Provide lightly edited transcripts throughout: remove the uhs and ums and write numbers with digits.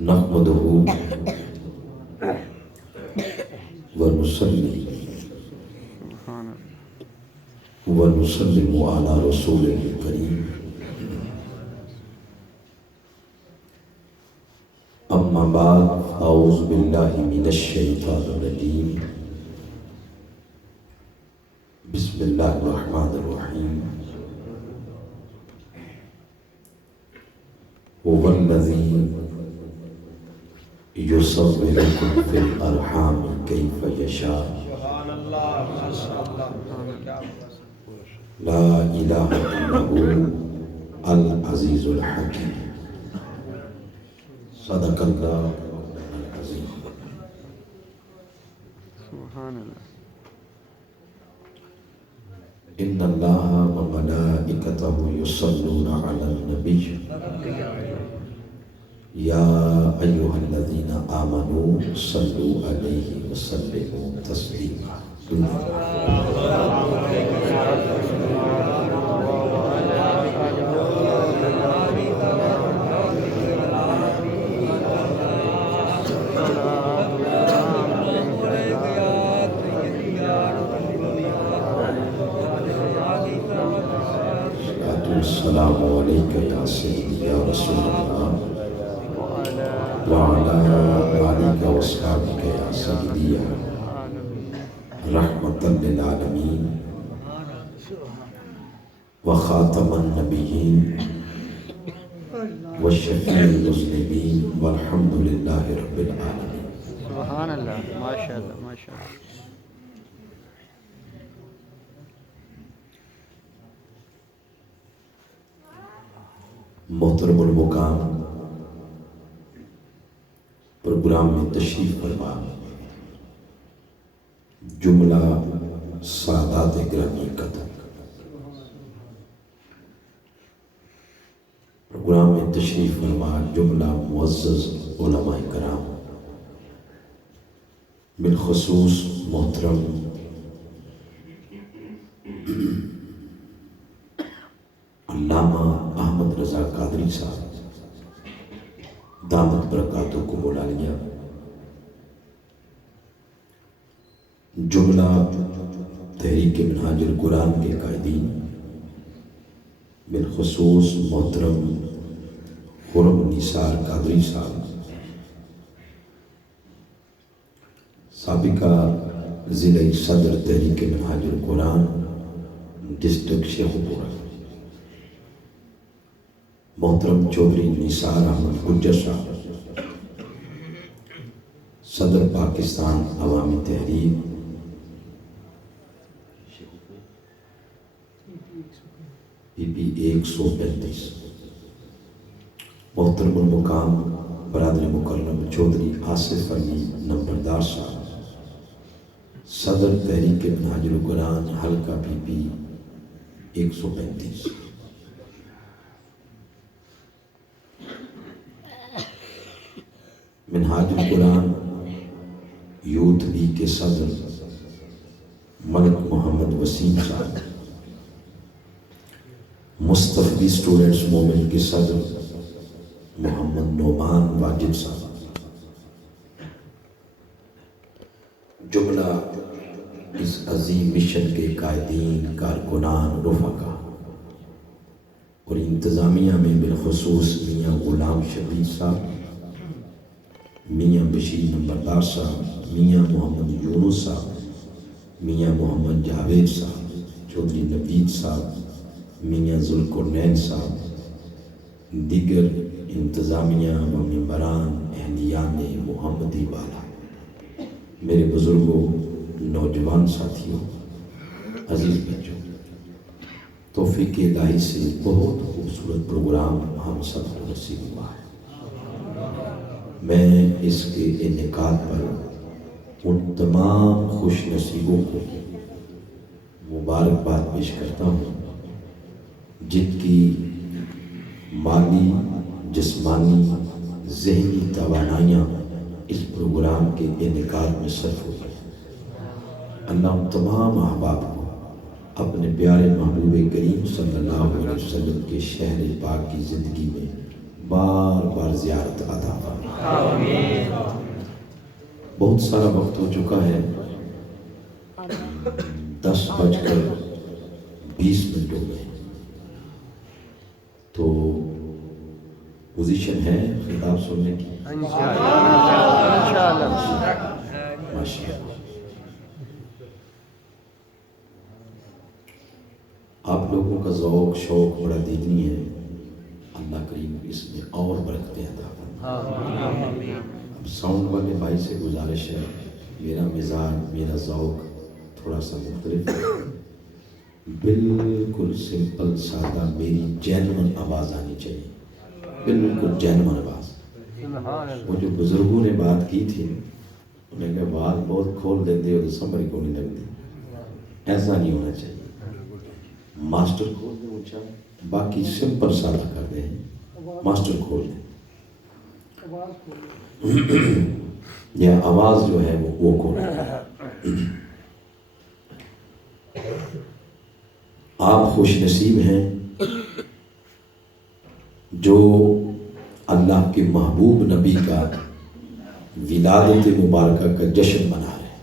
نحمدہ ونصلی ونسلم علی رسولہ الکریم اما بعد اعوذ باللہ من الشیطان الرجیم بسم اللہ الرحمن الرحیم هو الذی یصورکم فی الارحام کیف یشاء لا الہ الا هو العزیز الحکیم صدق اللہ العظیم. سبحان اللہ. ان اللہ وملائکتہ یصلون علی النبی یا ایہا الذین آمنوا صلوا علیہ وسلموا تسلیما. السلام علیکہ یا سیدی یا رسول اللہ وعلا آلکہ واصحابکہ یا سیدی یا رحمتا للعالمین وخاتم النبیین وشفیع المذنبین والحمد للہ رب العالمین. سبحان اللہ. ماشاء اللہ ماشاء اللہ. محترم المقام پروگرام میں تشریف فرما جملہ سادات گرامی قدر، پروگرام میں تشریف فرما جملہ معزز علماء کرام، بالخصوص محترم علامہ احمد رضا قادری صاحب دامت برکاتہ کو بلا لیا، جملہ تحریک منہاج القرآن کے قائدین، بالخصوص محترم خرم نثار قادری صاحب، سابقہ ضلع صدر تحریک منہاج القرآن ڈسٹرکٹ شیخوپورہ، محترم چودھری نثار احمد گجر صاحب، صدر پاکستان عوامی تحریک پی پی 135، محترم المقام برادر مکرم چودھری آصف علی نمبردار صاحب، صدر تحریک منہاج القرآن حلقہ پی پی 135، منہاج القرآن یوتھ لیگ کے صدر ملک محمد وسیم صاحب، مستفیدی اسٹوڈنٹس موومنٹ کے صدر محمد نعمان واجد صاحب، جملہ اس عظیم مشن کے قائدین، کارکنان، رفقا اور انتظامیہ میں بالخصوص میاں غلام شبیر صاحب، میاں بشیر نمبردار صاحب، میاں محمد یونس صاحب، میاں محمد جاوید صاحب، چودھری نوید صاحب، میاں ذوالقرنین صاحب، دیگر انتظامیہ و ممبران اہلیان محمدی والا، میرے بزرگوں، نوجوان ساتھیوں، عزیز بچوں، توفیق الہی سے بہت خوبصورت پروگرام ہم سب کو نصیب ہوا ہے. میں اس کے انعقاد پر ان تمام خوش نصیبوں کو مبارکباد پیش کرتا ہوں جن کی مالی، جسمانی، ذہنی توانائیاں اس پروگرام کے انعقاد میں صرف ہوئی. اللہ ان تمام احباب کو اپنے پیارے محبوب کریم صلی اللہ علیہ وسلم کے شہر پاک کی زندگی میں بار بار زیارت عطا فرمائے۔ بہت سارا وقت ہو چکا ہے، 10:20 ہو گئے، تو پوزیشن ہے خطاب سننے کی؟ انشاءاللہ۔ ماشاءاللہ۔ آپ لوگوں کا ذوق شوق بڑا دینی ہے، اللہ کریم اس میں اور برکتیں عطا فرمائے۔ اب ساؤنڈ والے بھائی سے گزارش ہے، میرا مزاج میرا ذوق تھوڑا سا مختلف ہے، بالکل سمپل سادہ میری جینون آواز آنی چاہیے، بالکل جینون آواز۔ وہ جو بزرگوں نے بات کی تھی انہوں نے کہا بات بہت کھول دیتے ہو تو سمجھ کو نہیں لگتی، ایسا نہیں ہونا چاہیے۔ ماسٹر کھول دیں اونچا، باقی سمپل سادہ کر دیں، ماسٹر کھول دیں، یا آواز جو ہے وہ کھول دیں۔ آپ خوش نصیب ہیں جو اللہ کے محبوب نبی کا ولادت مبارکہ کا جشن منا رہے ہیں۔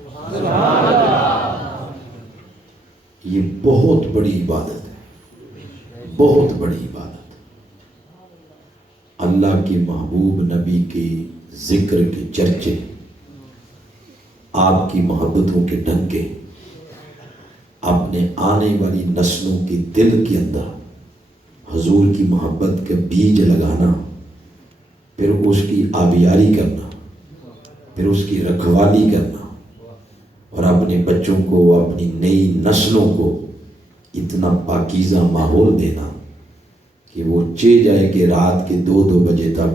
یہ بہت بڑی عبادت ہے، بہت بڑی عبادت۔ اللہ کے محبوب نبی کے ذکر کے چرچے، آپ کی محبتوں کے ڈنکے اپنے آنے والی نسلوں کے دل کے اندر حضور کی محبت کا بیج لگانا، پھر اس کی آبیاری کرنا، پھر اس کی رکھوالی کرنا، اور اپنے بچوں کو اپنی نئی نسلوں کو اتنا پاکیزہ ماحول دینا کہ وہ چہ جائے کہ رات کے 2 بجے تک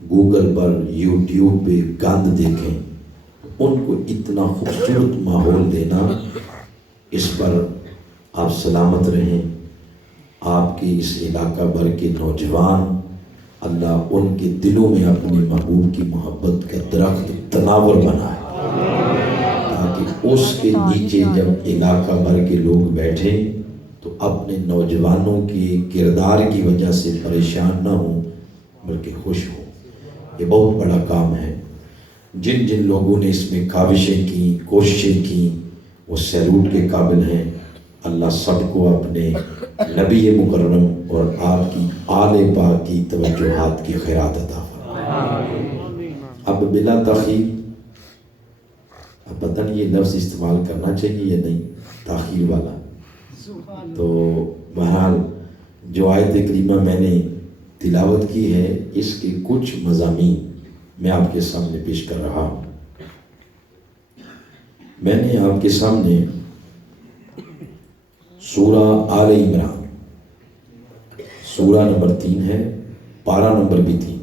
گوگل پر یوٹیوب پہ گاند دیکھیں، ان کو اتنا خوبصورت ماحول دینا، اس پر آپ سلامت رہیں۔ آپ کے اس علاقہ بھر کے نوجوان اللہ ان کے دلوں میں اپنے محبوب کی محبت کا درخت تناور بنائے، تاکہ اس کے نیچے جب علاقہ بھر کے لوگ بیٹھیں تو اپنے نوجوانوں کے کردار کی وجہ سے پریشان نہ ہوں بلکہ خوش ہوں۔ یہ بہت بڑا کام ہے۔ جن جن لوگوں نے اس میں کاوشیں کی، کوششیں کی، وہ سیلوٹ کے قابل ہیں۔ اللہ سب کو اپنے نبی مکرم اور آپ کی آل پاک کی توجہات کی خیرات عطا فرمائے۔ اب بلا تاخیر، اب پتہ نہیں یہ لفظ استعمال کرنا چاہیے یا نہیں، تاخیر والا، تو بہرحال جو آیت کریمہ میں نے تلاوت کی ہے اس کے کچھ مضامین میں آپ کے سامنے پیش کر رہا ہوں۔ میں نے آپ کے سامنے سورہ آل عمران، سورہ نمبر 3 ہے، پارہ نمبر بھی 3،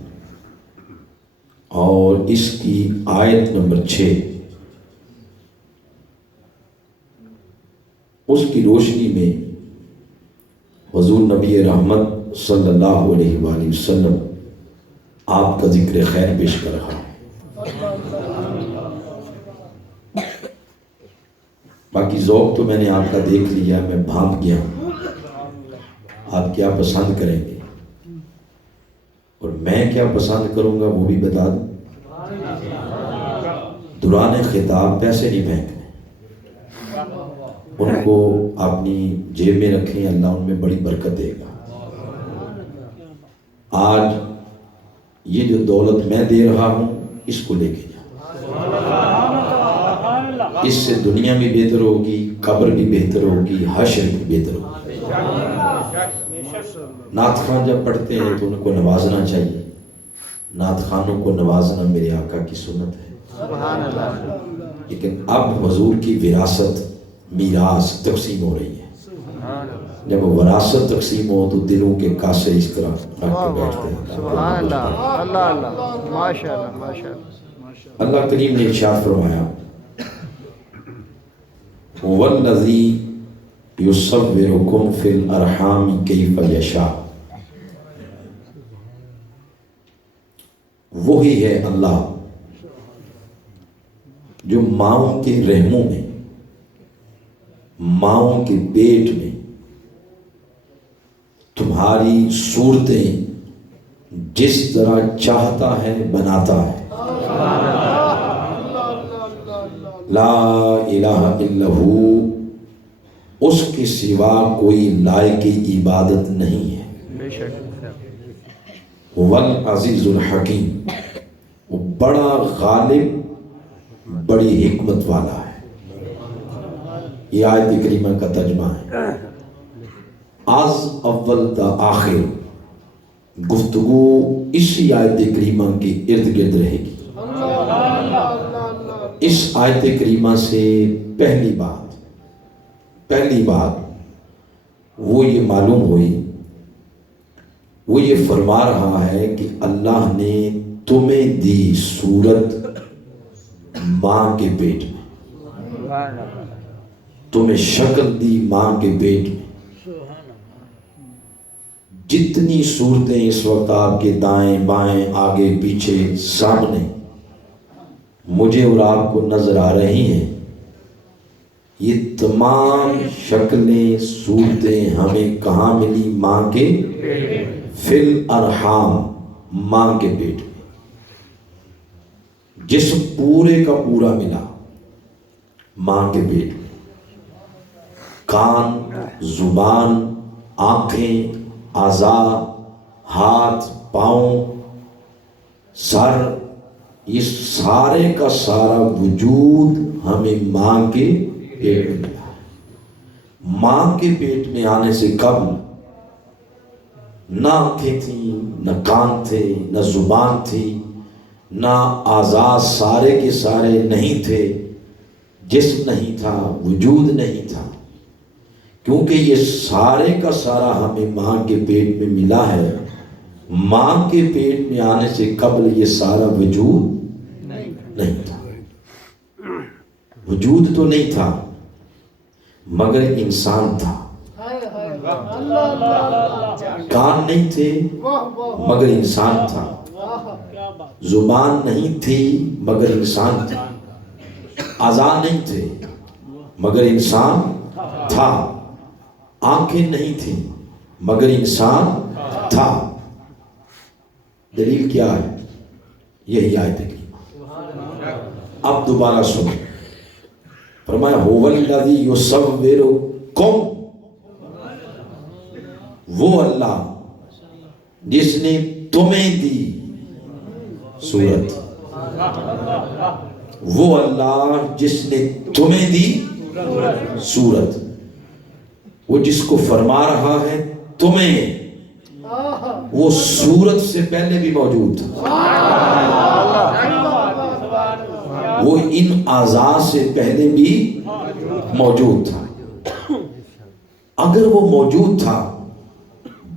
اور اس کی آیت نمبر 6، اس کی روشنی میں حضور نبی رحمت صلی اللہ علیہ وآلہ وسلم آپ کا ذکر خیر پیش کر رہا ہوں۔ باقی ذوق تو میں نے آپ کا دیکھ لیا، میں بھانپ گیا ہوں، آپ کیا پسند کریں گے اور میں کیا پسند کروں گا وہ بھی بتا دوں۔ دوران خطاب پیسے نہیں پھینکنے، ان کو اپنی جیب میں رکھیں، اللہ ان میں بڑی برکت دے گا۔ آج یہ جو دولت میں دے رہا ہوں اس کو لے کے جاؤ، اس سے دنیا بھی بہتر ہوگی، قبر بھی بہتر ہوگی، حشر بھی بہتر ہوگی۔ نعت خواں جب پڑھتے ہیں تو ان کو نوازنا چاہیے، نعت خانوں کو نوازنا میرے آقا کی سنت ہے۔ سبحان اللہ۔ لیکن اب حضور کی وراثت میراث تقسیم ہو رہی ہے، جب وراثت تقسیم ہو تو دلوں کے کاسے اس طرح رکھ کے بیٹھتے ہیں۔ سبحان اللہ، اللہ اللہ، ماشاء اللہ، ماشاء اللہ۔ اللہ کریم نے ارشاد فرمایا وَالَّذِي يُصَوِّرُكُمْ فِي الْأَرْحَامِ كَيْفَ يَشَاءُ، وہی ہے اللہ جو ماؤں کے رحموں میں ماؤں کے پیٹ میں تمہاری صورتیں جس طرح چاہتا ہے بناتا ہے. لا الہ الا ہو، اس کے سوا کوئی لائق عبادت نہیں ہے. بے شک. والعزیز الحکیم، وہ بڑا غالب بڑی حکمت والا ہے. یہ آیت کریمہ کا ترجمہ ہے. از اول تا آخر گفتگو اسی آیت کریمہ کے ارد گرد رہے گی. اس آیت کریمہ سے پہلی بات وہ یہ معلوم ہوئی، وہ یہ فرما رہا ہے کہ اللہ نے تمہیں دی صورت ماں کے پیٹ میں، تمہیں شکل دی ماں کے پیٹ میں. جتنی صورتیں اس وقت آپ کے دائیں بائیں آگے پیچھے سامنے مجھے اور آپ کو نظر آ رہی ہیں، یہ تمام شکلیں صورتیں ہمیں کہاں ملی؟ ماں کے فی الارحام، ماں کے پیٹ میں. جسم پورے کا پورا ملا ماں کے پیٹ میں. کان، زبان، آنکھیں، اعضاء، ہاتھ، پاؤں، سر، یہ سارے کا سارا وجود ہمیں ماں کے پیٹ میں ملا. ماں کے پیٹ میں آنے سے قبل نہ آنکھیں تھیں، نہ کان تھے، نہ زبان تھی، نہ اعضاء سارے کے سارے نہیں تھے، جسم نہیں تھا، وجود نہیں تھا. کیونکہ یہ سارے کا سارا ہمیں ماں کے پیٹ میں ملا ہے. ماں کے پیٹ میں آنے سے قبل یہ سارا وجود نہیں تھا. وجود تو نہیں تھا مگر انسان تھا. کان نہیں تھے مگر انسان تھا. زبان نہیں تھی مگر انسان تھا. اعضاء نہیں تھے مگر انسان تھا. آنکھیں نہیں تھیں مگر انسان تھا. دلیل کیا ہے؟ یہی آیت ہے. اب دوبارہ سنو. فرمایا هو الذی یصورکم، وہ اللہ جس نے تمہیں دی صورت، وہ اللہ جس نے تمہیں دی صورت. وہ جس کو فرما رہا ہے تمہیں، وہ صورت سے پہلے بھی موجود تھا. وہ ان اعضاء سے پہلے بھی موجود تھا. اگر وہ موجود تھا،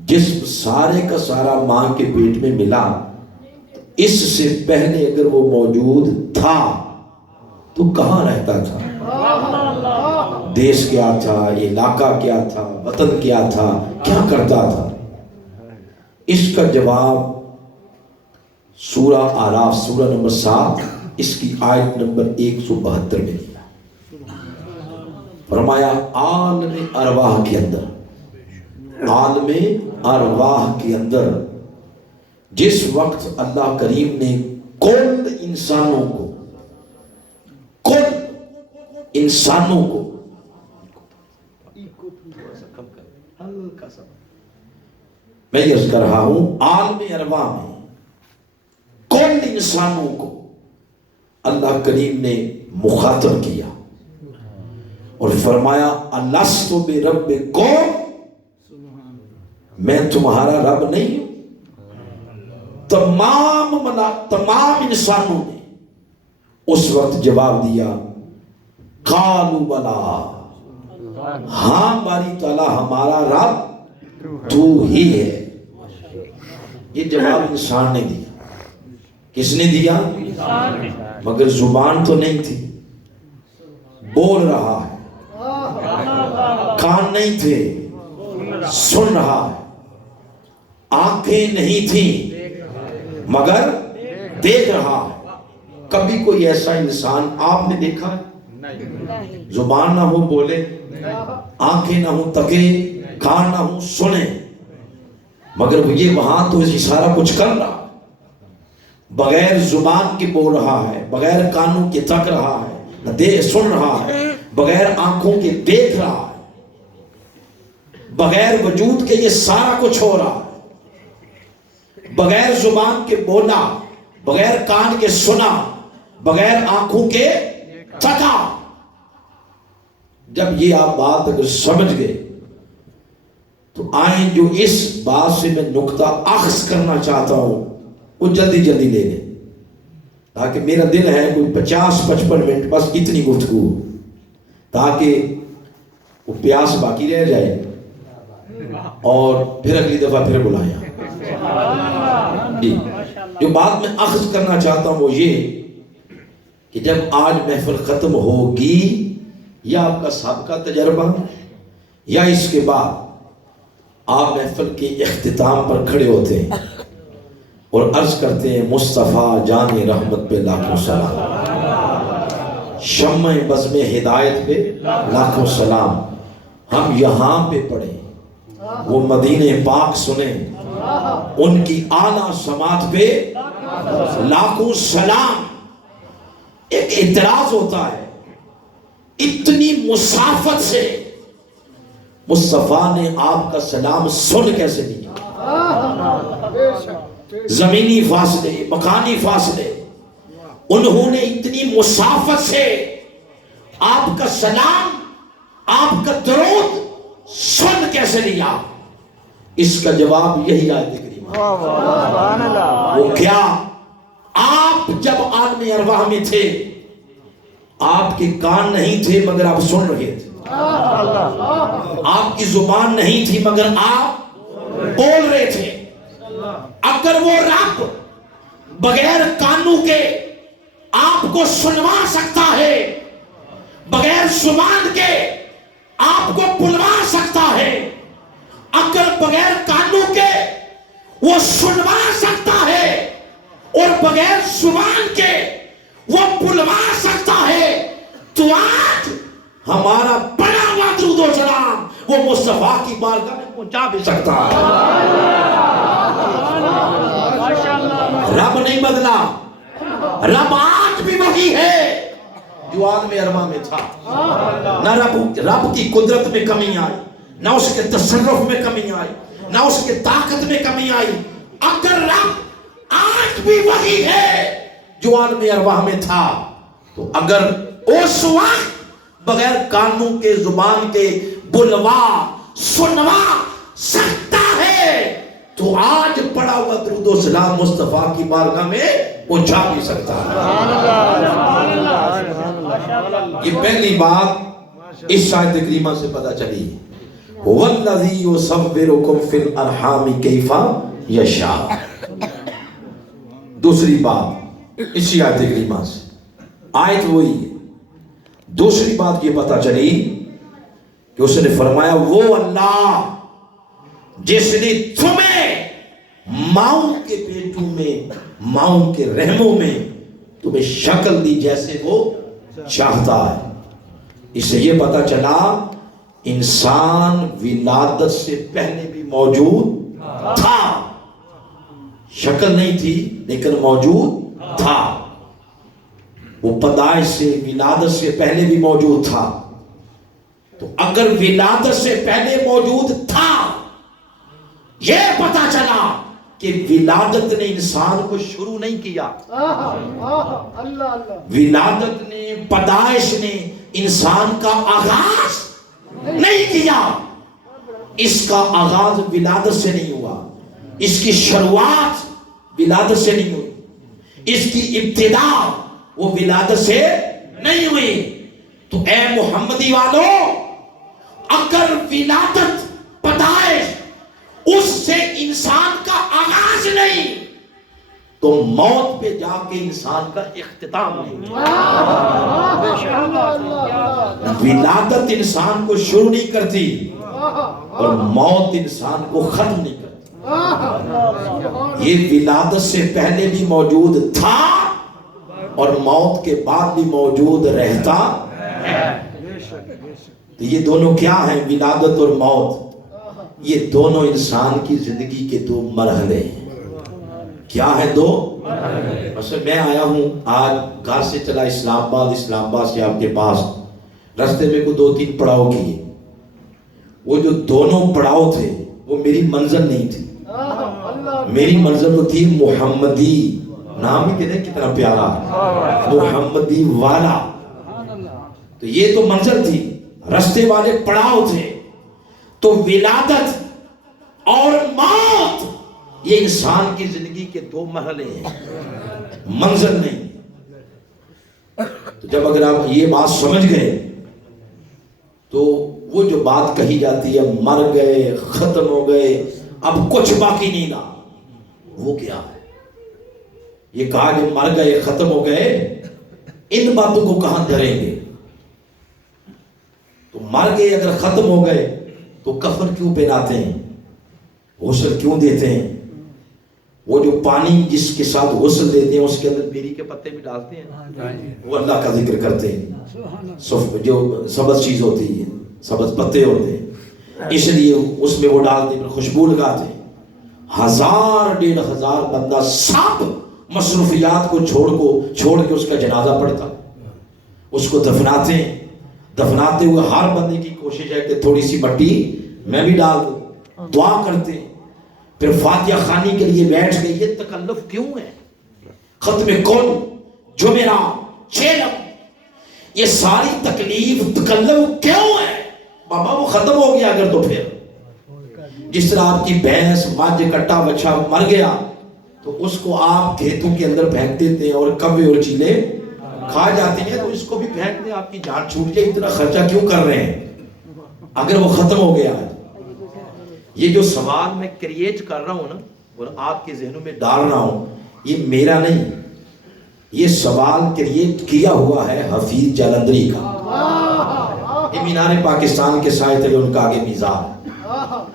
جسم سارے کا سارا ماں کے پیٹ میں ملا، اس سے پہلے اگر وہ موجود تھا تو کہاں رہتا تھا؟ دیش کیا تھا؟ علاقہ کیا تھا؟ وطن کیا تھا؟ کیا کرتا تھا؟ اس کا جواب سورہ اعراف، سورہ نمبر 7، اس کی آیت نمبر 172 میں دیا. فرمایا عالم ارواح کے اندر، عالم ارواح کے اندر جس وقت اللہ کریم نے کل انسانوں کو میں یہ کر رہا ہوں، عالم ارواح میں کل انسانوں کو اللہ کریم نے مخاطب کیا اور فرمایا الست بربکم، میں تمہارا رب نہیں ہوں. تمام انسانوں نے اس وقت جواب دیا قالوا بلا، ہاں باری تعالیٰ ہمارا رب تو ہی ہے. یہ جواب انسان نے دیا. کس نے دیا؟ مگر زبان تو نہیں تھی، بول رہا ہے. کان نہیں تھے، سن رہا ہے. آنکھیں نہیں تھیں مگر دیکھ رہا ہے. کبھی کوئی ایسا انسان آپ نے دیکھا؟ زبان نہ ہو بولے، آنکھیں نہ ہوں تکے، کان نہ ہوں سنے، مگر یہ وہاں تو اسی سارا کچھ کر رہا، بغیر زبان کے بول رہا ہے، بغیر کانوں کے تک رہا ہے، نہ دے سن رہا ہے، بغیر آنکھوں کے دیکھ رہا ہے، بغیر وجود کے یہ سارا کچھ ہو رہا ہے، بغیر زبان کے بولا، بغیر کان کے سنا، بغیر آنکھوں کے تکا۔ جب یہ آپ بات اگر سمجھ گئے تو آئیں جو اس بات سے میں نقطہ اخذ کرنا چاہتا ہوں وہ جلدی جلدی لے لیں، تاکہ میرا دل ہے کوئی 50-55 منٹ بس اتنی گفتگو ہو، تاکہ وہ پیاس باقی رہ جائے اور پھر اگلی دفعہ پھر بلائیں۔ جو بات میں اخذ کرنا چاہتا ہوں وہ یہ کہ جب آج محفل ختم ہوگی، یا آپ کا سابقہ تجربہ یا اس کے بعد آپ محفل کے اختتام پر کھڑے ہوتے ہیں اور عرض کرتے ہیں مصطفیٰ جان رحمت پہ لاکھوں سلام، شمع بزم ہدایت پہ لاکھوں سلام، ہم یہاں پہ پڑھیں وہ مدینہ پاک سنیں، ان کی اعلیٰ سماعت پہ لاکھوں سلام۔ ایک اعتراض ہوتا ہے، اتنی مسافت سے مصطفیٰ نے آپ کا سلام سن کیسے لیا؟ زمینی فاصلے، مکانی فاصلے، انہوں نے اتنی مسافت سے آپ کا سلام، آپ کا درود سن کیسے لیا؟ اس کا جواب یہی آیت کریمہ، وہ کیا؟ آپ جب عالم ارواح میں تھے آپ کے کان نہیں تھے مگر آپ سن رہے تھے، آپ کی زبان نہیں تھی مگر آپ بول رہے تھے۔ اگر وہ رب بغیر کانوں کے آپ کو سنوا سکتا ہے، بغیر زبان کے آپ کو بلوا سکتا ہے، اگر بغیر کانوں کے وہ سنوا سکتا ہے اور بغیر زبان کے وہ بلوا سکتا ہے، تو آج ہمارا بڑا ہوا درود و سلام وہ مصطفیٰ کی بارگاہ میں پہنچا بھی سکتا ہے۔ رب نہیں بدلا، رب آج بھی وہی ہے جو عالم ارواح میں تھا۔ نہ رب کی قدرت میں کمی آئی، نہ اس کے تصرف میں کمی آئی، نہ اس کے طاقت میں کمی آئی۔ اگر رب آج بھی وہی ہے جو عالم ارواح میں تھا، تو اگر اس وقت بغیر کانوں کے زبان کے بلوا سنوا سکتا ہے، تو آج پڑا ہوا درود و سلام مصطفیٰ کی بارگاہ میں پہنچا بھی سکتا ہے۔ یہ پہلی بات اس آیت کریمہ سے پتہ چلی، وَالَّذِي يُصَوِّرُكُمْ فِي الْأَرْحَامِ كَيْفَ يَشَاءُ۔ دوسری بات اسی آیت کریمہ سے، آیت وہی ہے، دوسری بات یہ پتہ چلی کہ اس نے فرمایا وہ اللہ جس نے تمہیں ماؤں کے پیٹوں میں، ماؤں کے رحموں میں تمہیں شکل دی جیسے وہ چاہتا ہے۔ اس سے یہ پتہ چلا انسان ولادت سے پہلے بھی موجود تھا، شکل نہیں تھی لیکن موجود تھا، وہ پیدائش سے، ولادت سے پہلے بھی موجود تھا۔ تو اگر ولادت سے پہلے موجود تھا، یہ پتہ چلا کہ ولادت نے انسان کو شروع نہیں کیا، ولادت نے، پیدائش نے انسان کا آغاز نہیں کیا۔ اس کا آغاز ولادت سے نہیں ہوا، اس کی شروعات ولادت سے نہیں ہوئی، اس کی ابتدا وہ ولادت سے نہیں ہوئی۔ تو اے محمدی والو، اگر ولادت، پیدائش اس سے انسان کا آغاز نہیں، تو موت پہ جا کے انسان کا اختتام نہیں۔ ولادت انسان کو شروع نہیں کرتی اور موت انسان کو ختم نہیں کرتی۔ یہ ولادت سے پہلے بھی موجود تھا اور موت کے بعد بھی موجود رہتا ہے۔ تو یہ دونوں کیا ہیں؟ ولادت اور موت. یہ دونوں انسان کی زندگی کے دو مرحلے ہیں. کیا ہے؟ دو. مثلا میں آیا ہوں آج گھر سے چلا اسلام آباد، اسلام آباد سے آپ کے پاس، رستے میں کو 2-3 پڑاؤ کیے. وہ جو دونوں پڑاؤ تھے وہ میری منزل نہیں تھی. میری منزل تو تھی محمدی. نام ہی کہتے ہیں کتنا پیارا، محمدی والا. تو یہ تو منزل تھی، رستے والے پڑاؤ تھے. تو ولادت اور موت یہ انسان کی زندگی کے دو مرحلے ہیں، منزل نہیں. تو جب اگر آپ یہ بات سمجھ گئے تو وہ جو بات کہی جاتی ہے مر گئے، ختم ہو گئے، اب کچھ باقی نہیں رہا، وہ کیا ہے؟ یہ کہا کہ مر گئے، ختم ہو گئے، ان باتوں کو کہاں دھریں گے؟ تو مر گئے اگر ختم ہو گئے تو کفن کیوں پہناتے ہیں، غسل کیوں دیتے ہیں؟ وہ جو پانی جس کے ساتھ غسل دیتے ہیں اس کے اندر بیری کے پتے بھی ڈالتے ہیں، وہ اللہ کا ذکر کرتے ہیں. جو سبز چیز ہوتی ہے، سبز پتے ہوتے ہیں، اس لیے اس میں وہ ڈالتے ہیں، خوشبو لگاتے ہیں. 1000-1500 بندہ سب مصروفیات کو چھوڑ کے اس کا جنازہ پڑتا، اس کو دفناتے ہیں. دفناتے ہوئے ہر بندے کی کوشش ہے کہ تھوڑی سی مٹی میں بھی ڈال دوں، دعا کرتے ہیں. پھر فاتحہ خوانی کے لیے بیٹھ گئے. یہ تکلف کیوں ہے؟ ختم کن، جمعرات، چیلم، یہ ساری تکلف کیوں ہے؟ بابا وہ ختم ہو گیا اگر تو پھر جس طرح آپ کی بھینس، مجھ، کٹا بچہ مر گیا تو اس کو آپ کھیتوں کے اندر پھینک دیتے ہیں اور کبے اور چیلے کھا جاتے ہیں، تو اس کو بھی پھینک دیں، آپ کی جان چھوٹ جائے. اتنا خرچہ کیوں کر رہے ہیں اگر وہ ختم ہو گیا ہے؟ یہ جو سوال میں کریٹ کر رہا ہوں نا اور آپ کے ذہنوں میں ڈال رہا ہوں، یہ میرا نہیں، یہ سوال کریٹ کیا ہوا ہے حفیظ جلندری کا. یہ مینار پاکستان کے سائے تھے، ان کا آگے میزان.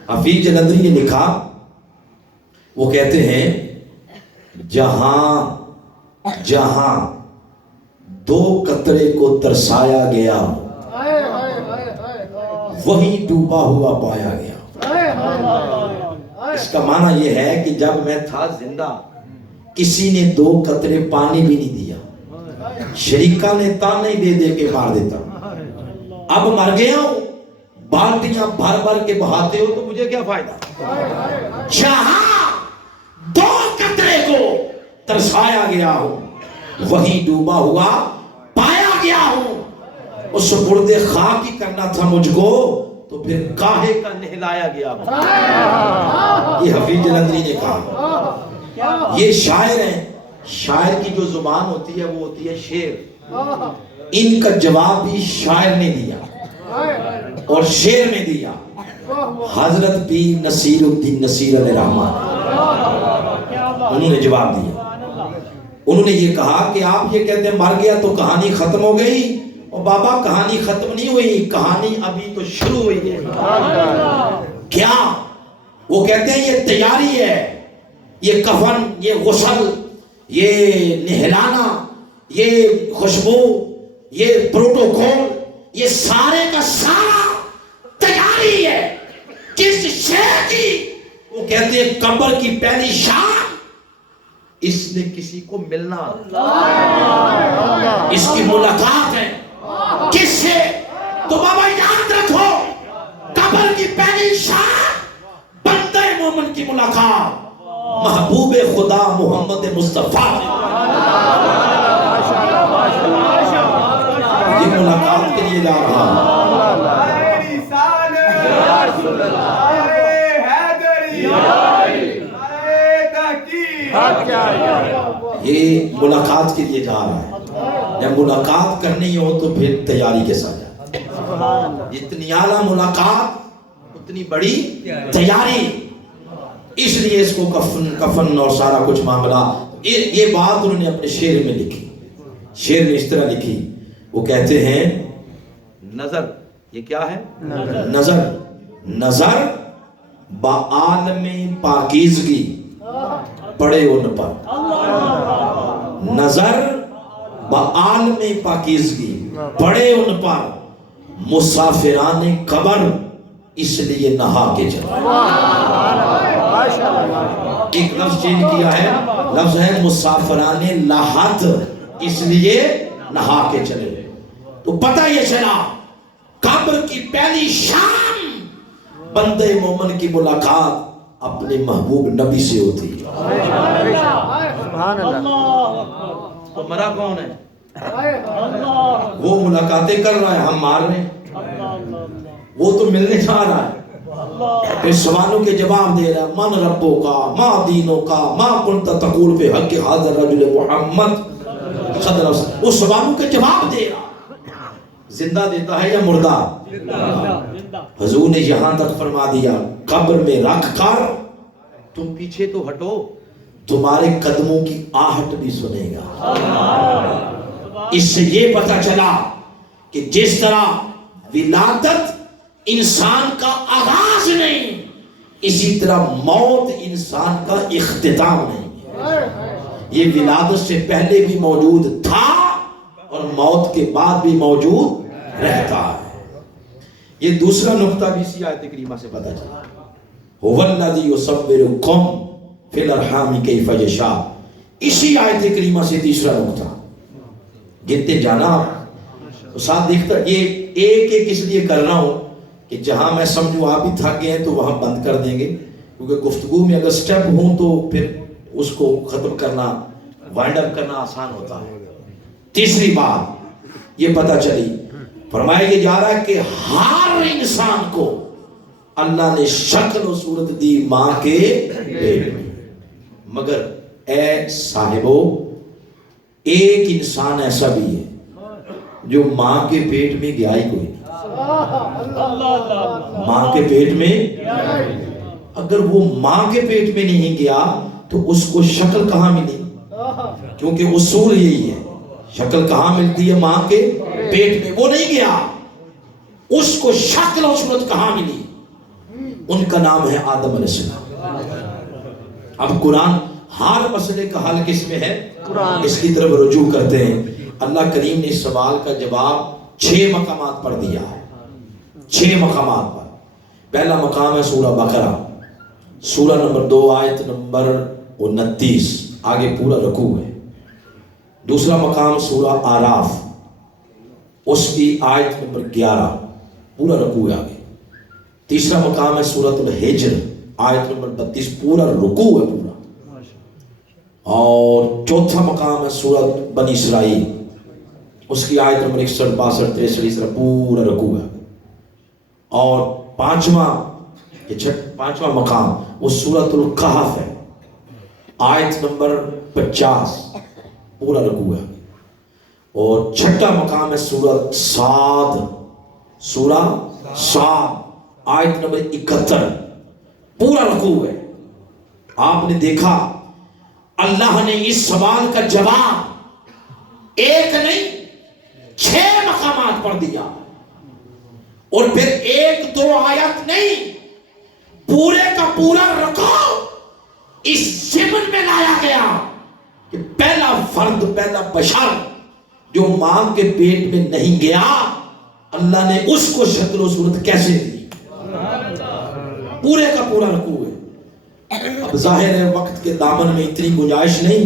حفیظ جلندری نے لکھا، وہ کہتے ہیں جہاں جہاں 2 قطرے کو ترسایا گیا وہی ڈوبا ہوا پایا گیا. اس کا معنی یہ ہے کہ جب میں تھا زندہ کسی نے 2 قطرے پانی بھی نہیں دیا، شریکہ نے تانے دے دے کے مار دیتا. اب مر گیا ہوں، بالٹیاں بھر بھر کے بہاتے ہو تو مجھے کیا فائدہ؟ جہاں 2 قطرے کو ترسایا گیا ہوں وہی ڈوبا ہوا پایا گیا ہوں. اس سپرد خاک ہی کرنا تھا مجھ کو تو پھر کاہے کا نہلایا گیا ہوں. یہ حفیظ جلندری نے کہا. یہ شاعر ہیں، شاعر کی جو زبان ہوتی ہے وہ ہوتی ہے شعر. ان کا جواب بھی شاعر نے دیا اور شعر نے دیا. حضرت پیر نصیر الدین نصیر علیہ رحمہ انہوں نے جواب دیا. انہوں نے یہ کہا کہ آپ یہ کہتے ہیں مر گیا تو کہانی ختم ہو گئی، اور بابا کہانی ختم نہیں ہوئی، کہانی ابھی تو شروع ہوئی ہے. کیا؟ وہ کہتے ہیں یہ تیاری ہے، یہ کفن، یہ غسل، یہ نہلانا، یہ خوشبو، یہ پروٹوکول، یہ سارے کا سارا تیاری ہے. کس شے کی؟ وہ کہتے ہیں قبر کی پہلی شام اس نے کسی کو ملنا، اس کی ملاقات ہے. کس سے؟ تو بابا یاد رکھو، قبر کی پہلی شام بندہ مومن کی ملاقات محبوب خدا محمد مصطفیٰ. یہ ملاقات کے لیے جا رہا ہے. یہ ملاقات کے لیے جا رہا ہے. جب ملاقات کرنی ہو تو پھر تیاری کے ساتھ جاتا. جتنی اعلیٰ ملاقات اتنی بڑی تیاری. اس لیے اس کو کفن اور سارا کچھ معاملہ. یہ بات انہوں نے اپنے شعر میں لکھی. شعر میں اس طرح لکھی، وہ کہتے ہیں نظر، یہ کیا ہے؟ نظر. نظر بعالم پاکیزگی پڑے ان پر. نظر بعالم پاکیزگی پڑے ان پر، مسافران قبر اس لیے نہا کے چلے. ایک لفظ چینج کیا ہے, لفظ ہے مسافران لاحت, اس لیے نہا کے چلے. تو پتہ یہ چلا قبر کی پہلی شام بندے مومن کی ملاقات اپنے محبوب نبی سے ہوتی ہے. سبحان اللہ. تو مرا کون ہے؟ وہ ملاقاتیں کر رہا ہے, ہم مار رہے ہیں. وہ تو ملنے جا رہا ہے, پھر سوالوں کے جواب دے رہا ہے. من ربوں کا, ما دینوں کا, ما کنت تقول فی حق حاضر رجل محمد صلی اللہ علیہ وسلم. وہ سوالوں کے جواب دے رہا. زندہ دیتا ہے یا مردہ؟ حضور نے یہاں تک فرما دیا قبر میں رکھ کر تم پیچھے تو ہٹو, تمہارے قدموں کی آہٹ بھی سنے گا. اس سے یہ پتہ چلا کہ جس طرح ولادت انسان کا آغاز نہیں, اسی طرح موت انسان کا اختتام نہیں. یہ ولادت سے پہلے بھی موجود تھا اور موت کے بعد بھی موجود رہتا ہے. یہ دوسرا نقطہ بھی اسی آیت کریمہ سے پتہ چلا. هو الذی یصورکم فی الارحام کیف یشاء. اسی آیت کریمہ سے تیسرا نقطہ گنتے جانا. ساتھ دیکھتا یہ ایک اس لیے کر رہا ہوں کہ جہاں میں سمجھوں آپ بھی تھک گئے ہیں تو وہاں بند کر دیں گے, کیونکہ گفتگو میں اگر سٹیپ ہوں تو پھر اس کو ختم کرنا, وائنڈ اپ کرنا آسان ہوتا ہے. تیسری بات یہ پتہ چلی, فرمایا یہ جا رہا ہے کہ ہر انسان کو اللہ نے شکل و صورت دی ماں کے پیٹ میں, مگر اے صاحبو ایک انسان ایسا بھی ہے جو ماں کے پیٹ میں گیا ہی کوئی نہیں. ماں کے پیٹ میں, اگر وہ ماں کے پیٹ میں نہیں گیا تو اس کو شکل کہاں ملی؟ کیونکہ اصول یہی ہے, شکل کہاں ملتی ہے؟ ماں کے پیٹ میں. وہ نہیں گیا, اس کو شکل و صورت کہاں ملی؟ ان کا نام ہے آدم علیہ السلام. اب قرآن ہر مسئلے کا حل کس میں ہے؟ قرآن. اس کی طرف رجوع کرتے ہیں. اللہ کریم نے اس سوال کا جواب 6 مقامات پر دیا ہے. 6 مقامات پر. پہلا مقام ہے سورہ بقرہ, سورہ نمبر 2 آیت نمبر 29, آگے پورا رکوع ہے. دوسرا مقام سورہ آراف, اس کی آیت نمبر 11, پورا رکوع ہے آگے. تیسرا مقام ہے سورۃ الحجر, آیت نمبر 32, پورا رکوع ہے پورا. اور چوتھا مقام ہے سورۃ بنی اسرائیل, اس کی آیت نمبر 61, 62, 63, پورا رکوع ہے. اور پانچواں مقام وہ سورۃ الکہف ہے, آیت نمبر 50, پورا رکوع ہے. اور چھٹا مقام ہے سورۃ صاد, سورہ صاد, آیت نمبر 71, پورا رکوع ہے. آپ نے دیکھا اللہ نے اس سوال کا جواب ایک نہیں 6 مقامات پر دیا, اور پھر 1-2 آیت نہیں, پورے کا پورا رکوع اس ضمن میں لایا گیا کہ پہلا فرد, پہلا بشر جو ماں کے پیٹ میں نہیں گیا, اللہ نے اس کو شکل و صورت کیسے دی. پورے کا پورا رکوع ہے. اب ظاہر ہے وقت کے دامن میں اتنی گنجائش نہیں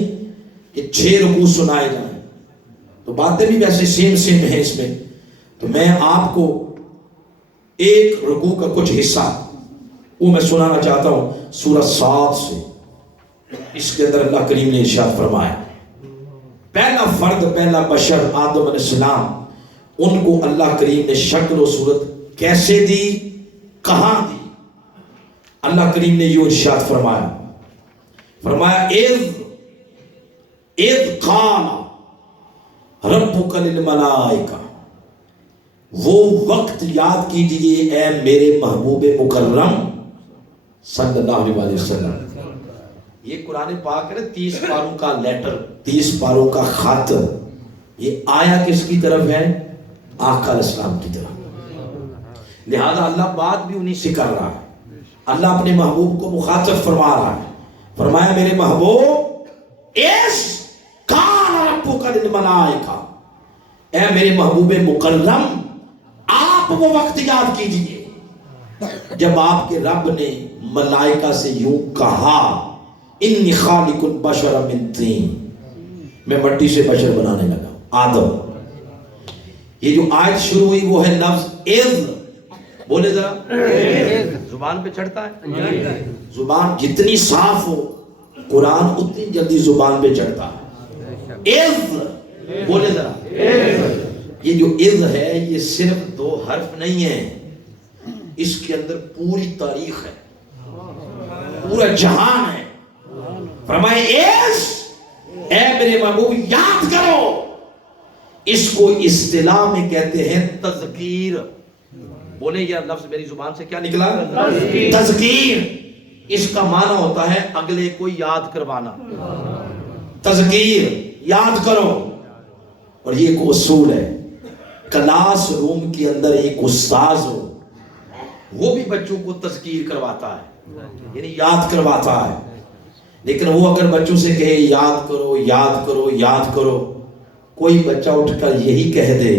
کہ 6 رکوع سنائے جائیں, تو باتیں بھی ویسے سیم ہیں اس میں. تو میں آپ کو ایک رکوع کا کچھ حصہ وہ میں سنانا چاہتا ہوں سورہ صاد سے. اس کے اندر اللہ کریم نے ارشاد فرمایا, پہلا فرد, پہلا بشر آدم علیہ السلام, ان کو اللہ کریم نے شکل و صورت کیسے دی, کہاں دی؟ اللہ کریم نے یہ ارشاد فرمایا اذ قال ربک للملائکہ, وہ وقت یاد کیجئے اے میرے محبوب مکرم صلی اللہ علیہ وسلم. یہ قرآن پاک ہے 30 پاروں کا لیٹر, 30 پاروں کا خط. یہ آیا کس کی طرف ہے؟ آقا علیہ السلام کی طرف. لہذا اللہ بات بھی انہی سے کر رہا ہے. اللہ اپنے محبوب کو مخاطب فرما رہا ہے. فرمایا میرے محبوب اس قال ربک للملائکہ, اے میرے محبوب مکرم آپ آپ وہ وقت یاد کیجئے جب آپ کے رب نے ملائکہ سے یوں کہا انی خالق البشر من طین، میں مٹی سے بشر بنانے لگا آدم. یہ جو آیت شروع ہوئی وہ ہے لفظ اذ. بولے ذرا، زبان پہ چڑھتا ہے. زبان جتنی صاف ہو قرآن اتنی جلدی زبان پہ چڑھتا ہے. اذ، بولے ذرا. یہ جو اذ ہے یہ صرف 2 حرف نہیں ہے، اس کے اندر پوری تاریخ ہے، پورا جہان ہے. فرمائے اذ، اے میرے محبوب یاد کرو. اس کو اصطلاح میں کہتے ہیں تذکیر. بولے یہ لفظ میری زبان سے کیا نکلا؟ تذکیر. اس کا معنی ہوتا ہے اگلے کو یاد کروانا. تذکیر، یاد کرو. اور یہ ایک اصول ہے. کلاس روم کے اندر ایک استاذ ہو وہ بھی بچوں کو تذکیر کرواتا ہے، یعنی یاد کرواتا ہے. لیکن وہ اگر بچوں سے کہے یاد کرو یاد کرو یاد کرو، کوئی بچہ اٹھ کر یہی کہہ دے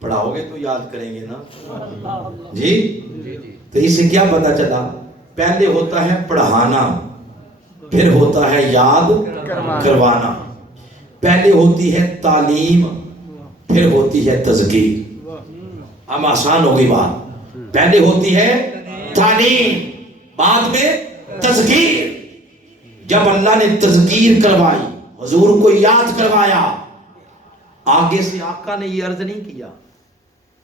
پڑھاؤ گے تو یاد کریں گے نا جی، تو اسے کیا پتا چلا؟ پہلے ہوتا ہے پڑھانا، پھر ہوتا ہے یاد کروانا. پہلے ہوتی ہے تعلیم، پھر ہوتی ہے تذکیر. اب آسان ہو گئی بات. پہلے ہوتی ہے تعلیم، بعد میں تذکیر. جب اللہ نے تذکیر کروائی، حضور کو یاد کروایا، آگے سے آقا نے یہ عرض نہیں کیا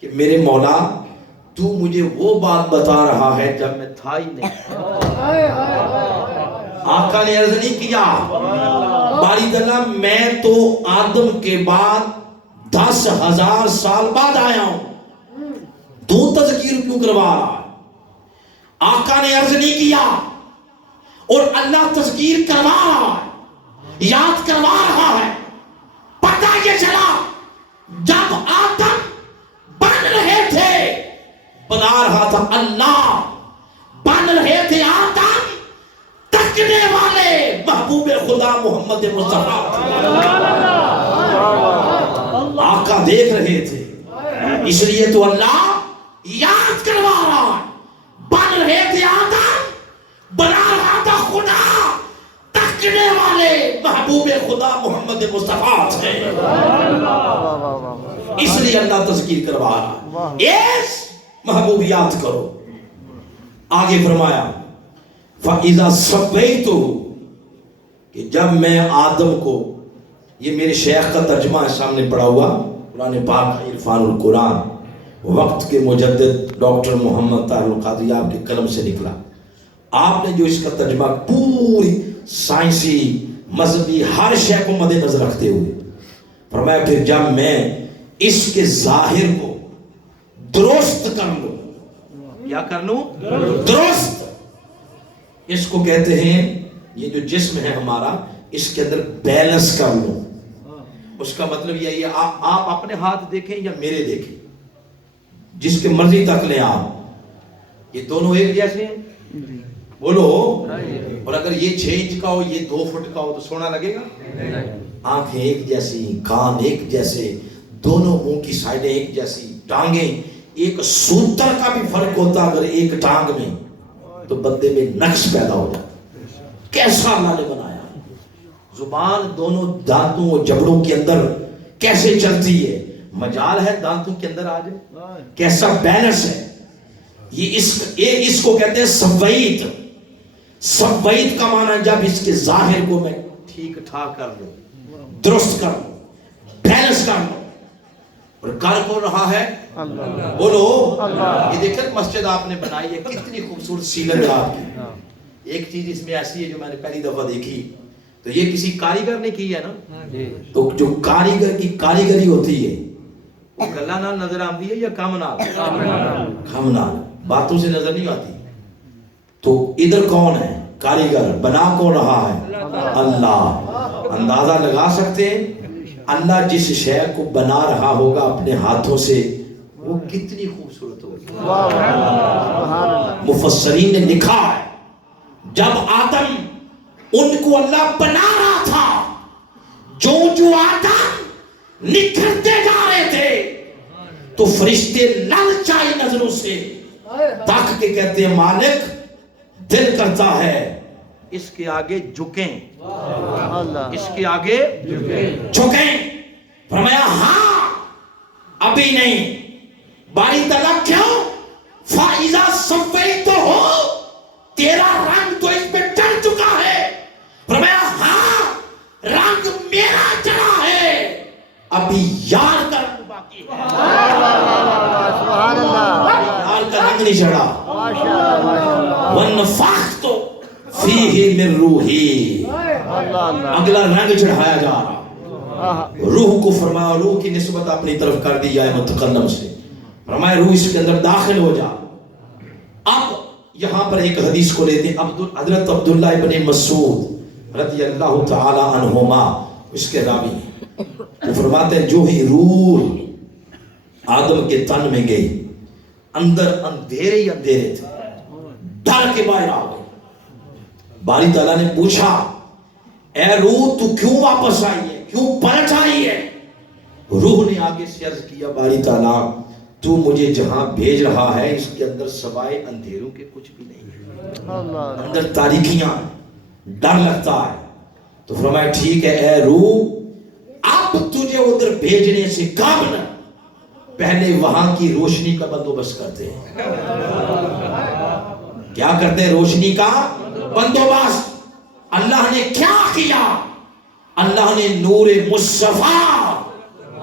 کہ میرے مولا تو مجھے وہ بات بتا رہا ہے جب میں تھا ہی نہیں. آقا نے عرض نہیں کیا باری اللہ میں تو آدم کے بعد 10,000 سال بعد آیا ہوں، تو تذکیر کیوں کروا رہا ہے؟ آقا نے عرض نہیں کیا اور اللہ تذکیر کروا رہا ہے، یاد کروا رہا ہے. پتہ یہ چلا جب آدم بن رہے تھے، بنا رہا تھا اللہ، بن رہے تھے آدم، تکنے والے محبوب خدا محمد مصطفیٰ آقا دیکھ رہے تھے. اس لیے تو اللہ یاد کروا رہا ہے. بن رہے تھے آدم، بنا رہا تھا خدا، تکنے والے محبوب خدا محمد مصطفیٰ تھے. اس لیے اللہ تذکیر کروا رہا ہے. اس محبوب یاد کرو. آگے فرمایا فَإِذَا سَوَّيْتُهُ، کہ جب میں آدم کو، یہ میرے شیخ کا ترجمہ ہے سامنے پڑا ہوا، قرآن پاک عرفان القرآن، وقت کے مجدد ڈاکٹر محمد طاہر القادری آپ کے قلم سے نکلا. آپ نے جو اس کا ترجمہ پوری سائنسی مذہبی ہر شے کو مد نظر رکھتے ہوئے فرمایا پھر جب میں اس کے ظاہر کو درست کر لوں. کیا کر لوں؟ درست. اس کو کہتے ہیں یہ جو جسم ہے ہمارا، اس کے اندر بیلنس کر لوں. اس کا مطلب یہ ہے آپ اپنے ہاتھ دیکھیں یا میرے دیکھیں، جس کے مرضی تک لیں آپ، یہ دونوں ایک جیسے ہیں؟ بولو. اور اگر یہ 6 انچ کا ہو یہ 2 فٹ کا ہو تو سونا لگے گا؟ آنکھیں ایک جیسی، کان ایک جیسے، دونوں منہ کی سائڈیں ایک جیسی، ٹانگیں ایک. سوتر کا بھی فرق ہوتا اگر ایک ٹانگ میں تو بندے میں نقص پیدا ہو جاتا. کیسا اللہ نے بنایا. زبان دونوں دانتوں اور جبڑوں کے اندر کیسے چلتی ہے، مجال ہے دانتوں کے اندر آ جائے. کیسا بیلنس ہے. یہ اس کو کہتے ہیں سویت. سویت کا معنی جب اس کے ظاہر کو میں ٹھیک ٹھاک کر لوں، درست کر لوں، بیلنس کر لوں. اور کر کون رہا ہے؟ اللہ. بولو. یہ دیکھیں مسجد آپ نے بنائی ہے، کتنی خوبصورت سیلنگ ہے آپ کی. ایک چیز اس میں ایسی ہے جو میں نے پہلی دفعہ دیکھی، تو یہ کسی کاریگر نے کی ہے نا. تو جو کاریگر کی کاریگری ہوتی ہے وہ گلا نال نظر آتی ہے یا کام نال؟ کام نال. باتوں سے نظر نہیں آتی. تو ادھر کون ہے کاریگر؟ بنا کون رہا ہے؟ اللہ. اندازہ لگا سکتے ہیں اللہ جس شے کو بنا رہا ہوگا اپنے ہاتھوں سے وہ کتنی خوبصورت ہوگی. مفسرین نے لکھا ہے جب آدم ان کو اللہ بنا رہا تھا، جو آدم نکھرتے جا رہے تھے تو فرشتے لالچائی نظروں سے تاک کے کہتے ہیں مالک دل کرتا ہے اس کے آگے جھکیں، اس کے آگے جھکیں۔ فرمایا ہاں ابھی نہیں۔ باری تعالیٰ کیوں؟ فَإِذَا سَوَّيْتُهُ، تیرا رنگ تو اس پہ چڑھ چکا ہے۔ فرمایا ہاں رنگ میرا چڑھا ہے، ابھی یار کا رنگ باقی ہے۔ سبحان اللہ، یار کا رنگ نہیں چڑھا۔ ماشاءاللہ، وَنَفَخْتُ فِيهِ مِن رُوحِي، اگلا رنگ چڑھایا جا رہا۔ روح کو فرمایا، روح کی نسبت اپنی طرف کر دی جائے متکلم سے، فرمایا روح اس کے اندر داخل ہو جا۔ اب یہاں پر ایک حدیث کو لیتے ہیں، حضرت عبداللہ ابن مسعود رضی اللہ تعالی عنہما اس کے راوی ہیں، وہ فرماتے ہیں جو ہی روح آدم کے تن میں گئی، اندر اندھیرے ہی اندھیرے تھے، ڈر کے باہر آ گئے۔ باری تعالیٰ نے پوچھا اے روح تو کیوں واپس آئی ہے، کیوں پلٹ آئی ہے؟ روح نے آگے سے عرض کیا باری تعالیٰ تو مجھے جہاں بھیج رہا ہے اس کے اندر سوائے اندھیروں کے کچھ بھی نہیں، اندر تاریکیاں، ڈر لگتا ہے۔ تو فرمایا ٹھیک ہے اے روح اب تجھے ادھر بھیجنے سے قبل پہلے وہاں کی روشنی کا بندوبست کرتے ہیں۔ کیا کرتے ہیں؟ روشنی کا بندوبست۔ اللہ نے کیا کیا؟ اللہ نے نور مصطفیٰ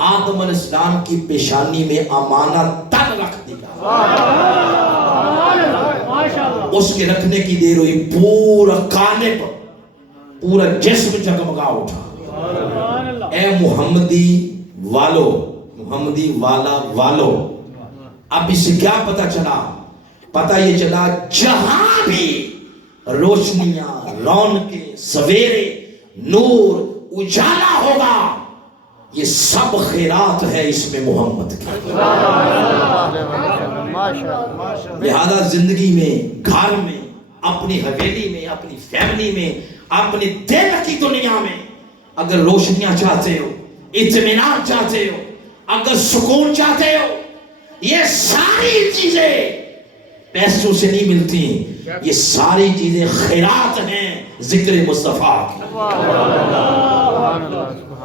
آدم علیہ السلام کی پیشانی میں امانت تن رکھ دیا۔ اس کے رکھنے کی دیر ہوئی، پورا کانے پر پورا جسم جگمگا اٹھا۔ اے محمدی والو، محمدی والا والو، اب اس سے کیا پتا چلا؟ پتا یہ چلا جہاں بھی روشنیاں، رونقیں، سویرے، نور، اجالا ہوگا، یہ سب خیرات ہے اس میں محمد کی۔ لہذا زندگی میں، گھر میں، اپنی حویلی میں، اپنی فیملی میں، اپنی دل کی دنیا میں اگر روشنیاں چاہتے ہو، اطمینان چاہتے ہو، اگر سکون چاہتے ہو، یہ ساری چیزیں پیسوں سے نہیں ملتی، یہ ساری چیزیں خیرات ہیں ذکر مصطفیٰ کی۔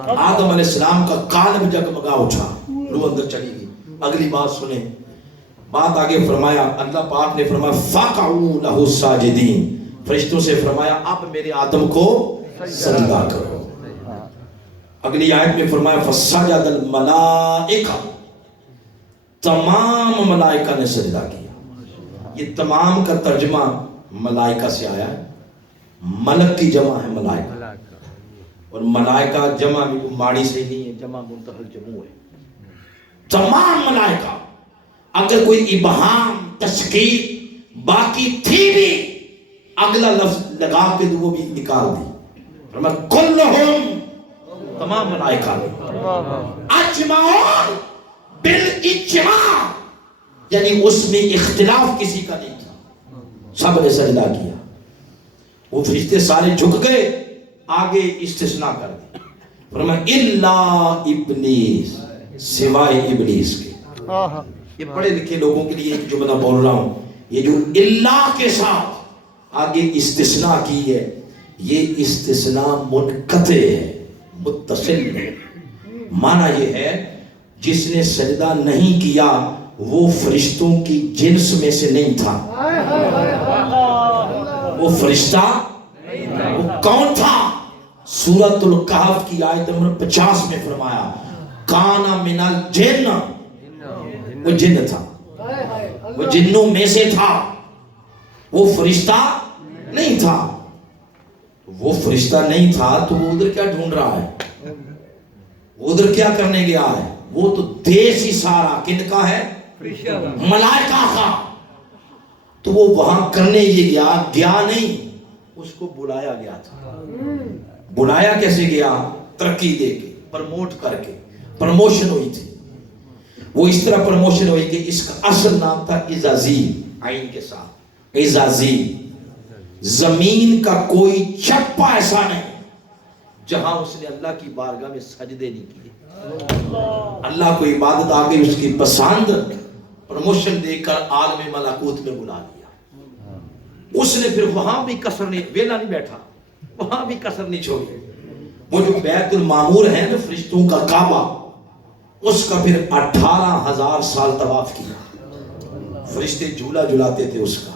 آدم علیہ السلام کا قالب جگمگا اٹھا، روح اندر چلی گئی۔ اگلی بات سنیں، بات آگے فرمایا، اللہ پاک نے فرمایا فَقَعُوا لَهُ السَّاجِدِينَ، فرشتوں سے فرمایا اب میرے آدم کو سجدہ کرو۔ اگلی آیت میں فرمایا فَسَجَدَ الْمَلَائِكَةُ، تمام ملائکہ نے سجدہ کیا۔ یہ تمام کا ترجمہ ملائکہ سے آیا ہے، ملک کی جمع ہے ملائکہ، اور ملائکہ جمع بھی ماڑی سے نہیں ہے، جمع منتقل جمع ہے۔ تمام ملائکہ، اگر کوئی ابہام تشکیل باقی تھی بھی اگلا لفظ لگا کے وہ بھی نکال دی، فرمایا کلہم، تمام ملائکہ اجمعون بالاجماع، یعنی اس میں اختلاف کسی کا نہیں تھا، سب نے سجدہ کیا۔ وہ فرشتے سارے جھک گئے، آگے استثناء کر دی، فرمایا الا ابلیس، سوائے ابلیس کے۔ یہ پڑھے لکھے لوگوں کے لیے ایک جملہ بول رہا ہوں، یہ جو اللہ کے ساتھ آگے استثناء کی ہے، یہ استثناء منقطع ہے، متصل ہے۔ معنی یہ ہے جس نے سجدہ نہیں کیا وہ فرشتوں کی جنس میں سے نہیں تھا۔ وہ فرشتہ وہ کون تھا؟ سورۃ الکہف کی آیت نمبر 50 میں فرمایا کان من الجن، وہ جن تھا، وہ جنوں میں سے تھا، وہ فرشتہ نہیں تھا۔ وہ فرشتہ نہیں تھا تو وہ ادھر کیا ڈھونڈ رہا ہے؟ وہ ادھر کیا کرنے گیا ہے؟ وہ تو دیش ہی سارا کن کا ہے؟ ملائکہ کا۔ تو وہ وہاں کرنے یہ گیا نہیں، اس کو بلایا گیا تھا۔ بلایا کیسے گیا؟ ترقی دے کے، پرموٹ کر کے، پرموشن ہوئی تھی۔ وہ اس طرح پرموشن ہوئی کہ اس کا اصل نام تھا عزازیل، عین کے ساتھ عزازیل۔ زمین کا کوئی چپا ایسا نہیں جہاں اس نے اللہ کی بارگاہ میں سجدے نہیں کیے۔ اللہ کو عبادت آ گئی اس کی پسند، پروموشن دے کر عالم ملکوت میں بلا لیا۔ اس نے پھر وہاں بھی کسر نہیں، ویلا نہیں بیٹھا، وہاں بھی کسر نہیں چھوڑی۔ وہ جو بیت المعمور ہے نا فرشتوں کا کعبہ، اس کا پھر 18,000 سال طواف کیا۔ فرشتے جھولا جھلاتے تھے اس کا۔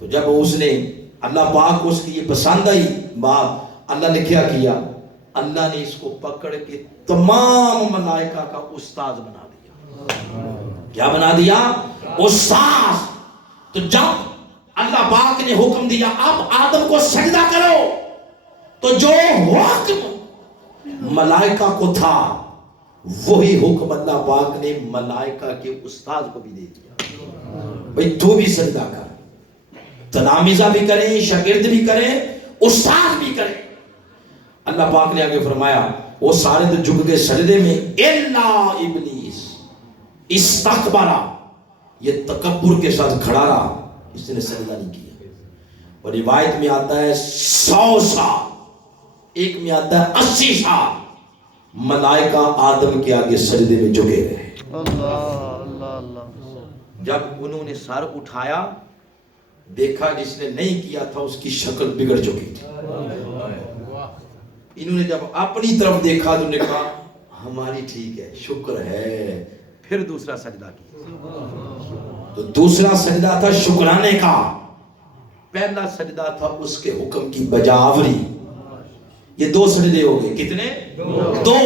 تو جب اس نے اللہ پاک کو اس کی یہ پسند آئی بات، اللہ نے کیا کیا؟ اللہ نے اس کو پکڑ کے تمام ملائکہ کا استاد بنا دیا۔ کیا بنا دیا؟ استاد۔ تو جب اللہ پاک نے حکم دیا اب آدم کو سجدہ کرو، تو جو حکم ملائکہ کو تھا وہی حکم اللہ پاک نے ملائکہ کے استاد کو بھی دے دیا، بھئی تو بھی سجدہ کر۔ تلامذہ بھی کریں، شاگرد بھی کریں، استاد بھی کریں۔ اللہ پاک نے آگے فرمایا وہ سارے تو جھک گئے سجدے میں، الا ابلیس استکبرا، یہ تکبر کے ساتھ کھڑا رہا، اس نے سجدہ نہیں کیا۔ اور روایت میں آتا ہے 100 سال، ایک میں آتا ہے 80 سال ملائکہ آدم کے آگے سجدے میں جھکے رہے۔ جب انہوں نے سر اٹھایا دیکھا جس نے نہیں کیا تھا اس کی شکل بگڑ چکی تھی۔ انہوں نے جب اپنی طرف دیکھا تو نے کہا ہماری ٹھیک ہے، شکر ہے۔ پھر دوسرا سجدہ کیا، تو دوسرا سجدہ تھا شکرانے کا، پہلا سجدہ تھا اس کے حکم کی بجاوری۔ یہ 2 سجدے ہو گئے، کتنے؟ 2۔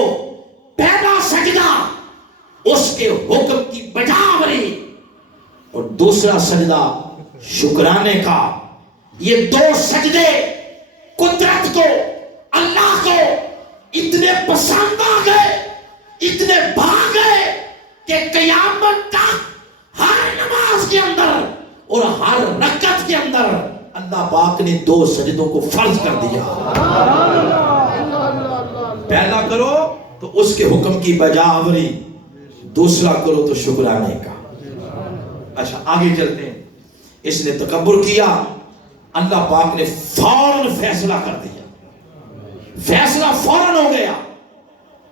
پہلا سجدہ اس کے حکم کی بجاوری اور دوسرا سجدہ شکرانے کا۔ یہ 2 سجدے قدرت کو، اللہ کو اتنے پسند آ گئے، اتنے بھاگ گئے کہ قیامت تک ہر نماز کے اندر اور ہر رکعت کے اندر اللہ پاک نے 2 سجدوں کو فرض کر دیا۔ پہلا کرو تو اس کے حکم کی بجاوری، دوسرا کرو تو شکرانے کا۔ اچھا آگے چلتے ہیں۔ اس نے تکبر کیا، اللہ پاک نے فوراً فیصلہ کر دیا، فیصلہ فوراً ہو گیا۔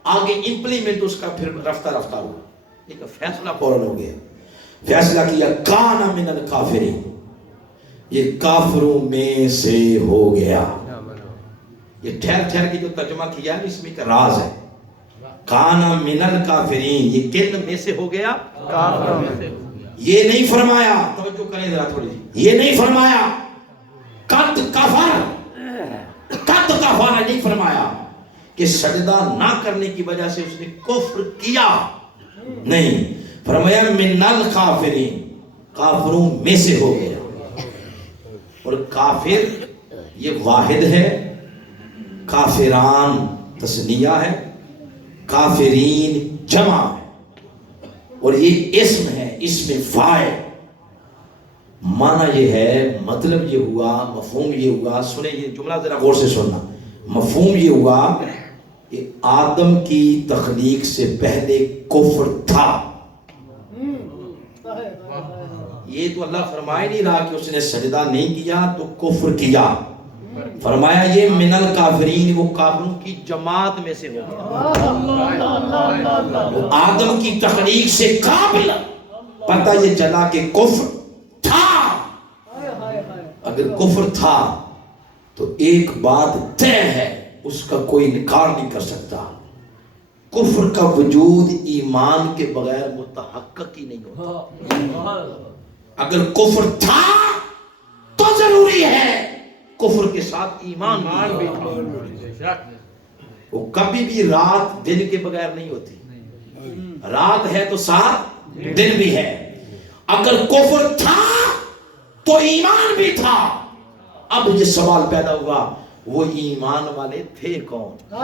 آگے امپلیمنٹ اس کا پھر رفتہ رفتہ ہوا، لیکن فیصلہ فوراً ہو گیا۔ فیصلہ کیا کان من الکافرین، یہ کافروں میں سے ہو گیا۔ یہ ٹھہر ٹھہر کے جو ترجمہ کیا ہے اس میں ایک راز ہے۔ کان من الکافرین، یہ کن میں سے ہو گیا؟ کافروں میں سے۔ یہ نہیں فرمایا، توجہ کریں ذرا تھوڑی سی، یہ نہیں فرمایا قد کفر، قد کفر نہیں فرمایا کہ سجدہ نہ کرنے کی وجہ سے اس نے کفر کیا، نہیں فرمایا من الکافرین، کافروں میں سے ہو گیا۔ اور کافر یہ واحد ہے، کافران تثنیہ ہے، کافرین جمع ہے، اور یہ اسم ہے، اسم فاعل۔ معنی یہ ہے، مطلب یہ ہوا، مفہوم یہ ہوا، سنیں یہ جملہ ذرا غور سے سننا۔ مفہوم یہ ہوا کہ آدم کی تخلیق سے پہلے کفر تھا۔ یہ تو اللہ فرمائے نہیں رہا کہ اس نے سجدہ نہیں کیا تو کفر کیا، فرمایا یہ من الکافرین، وہ کافروں کی جماعت میں سے ہو گیا۔ وہ آدم کی تخلیق سے قابل، پتہ یہ چلا کہ کفر تھا۔ اگر کفر تھا تو ایک بات طے ہے، اس کا کوئی انکار نہیں کر سکتا، کفر کا وجود ایمان کے بغیر متحقق ہی نہیں ہوتا۔ اگر کفر تھا تو ضروری ہے کفر کے ساتھ ایمان بھی تھا۔ وہ کبھی بھی رات دن کے بغیر نہیں ہوتی، رات ہے تو ساتھ دن بھی ہے۔ اگر کفر تھا تو ایمان بھی تھا۔ اب یہ سوال پیدا ہوا وہ ایمان والے تھے کون؟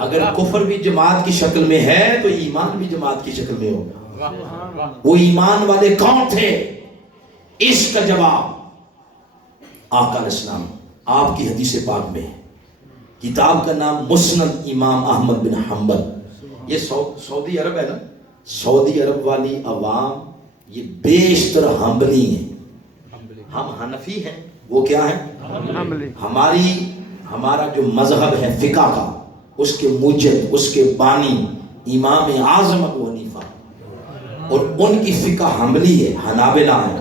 اگر کفر بھی جماعت کی شکل میں ہے تو ایمان بھی جماعت کی شکل میں ہوگا۔ وہ ایمان والے کون تھے؟ اس کا جواب آقا علیہ السلام آپ کی حدیث پاک میں ہے۔ کتاب کا نام مسند امام احمد بن حنبل۔ یہ سعودی عرب ہے نا، سعودی عرب والی عوام یہ بیشتر حنبلی ہیں، ہم حنفی ہیں، وہ کیا ہیں؟ ہمارا جو مذہب ہے فقہ کا اس کے موجد، اس کے بانی امام اعظم ابو حنیفہ، اور ان کی فقہ حنبلی ہے، حنابلہ ہے،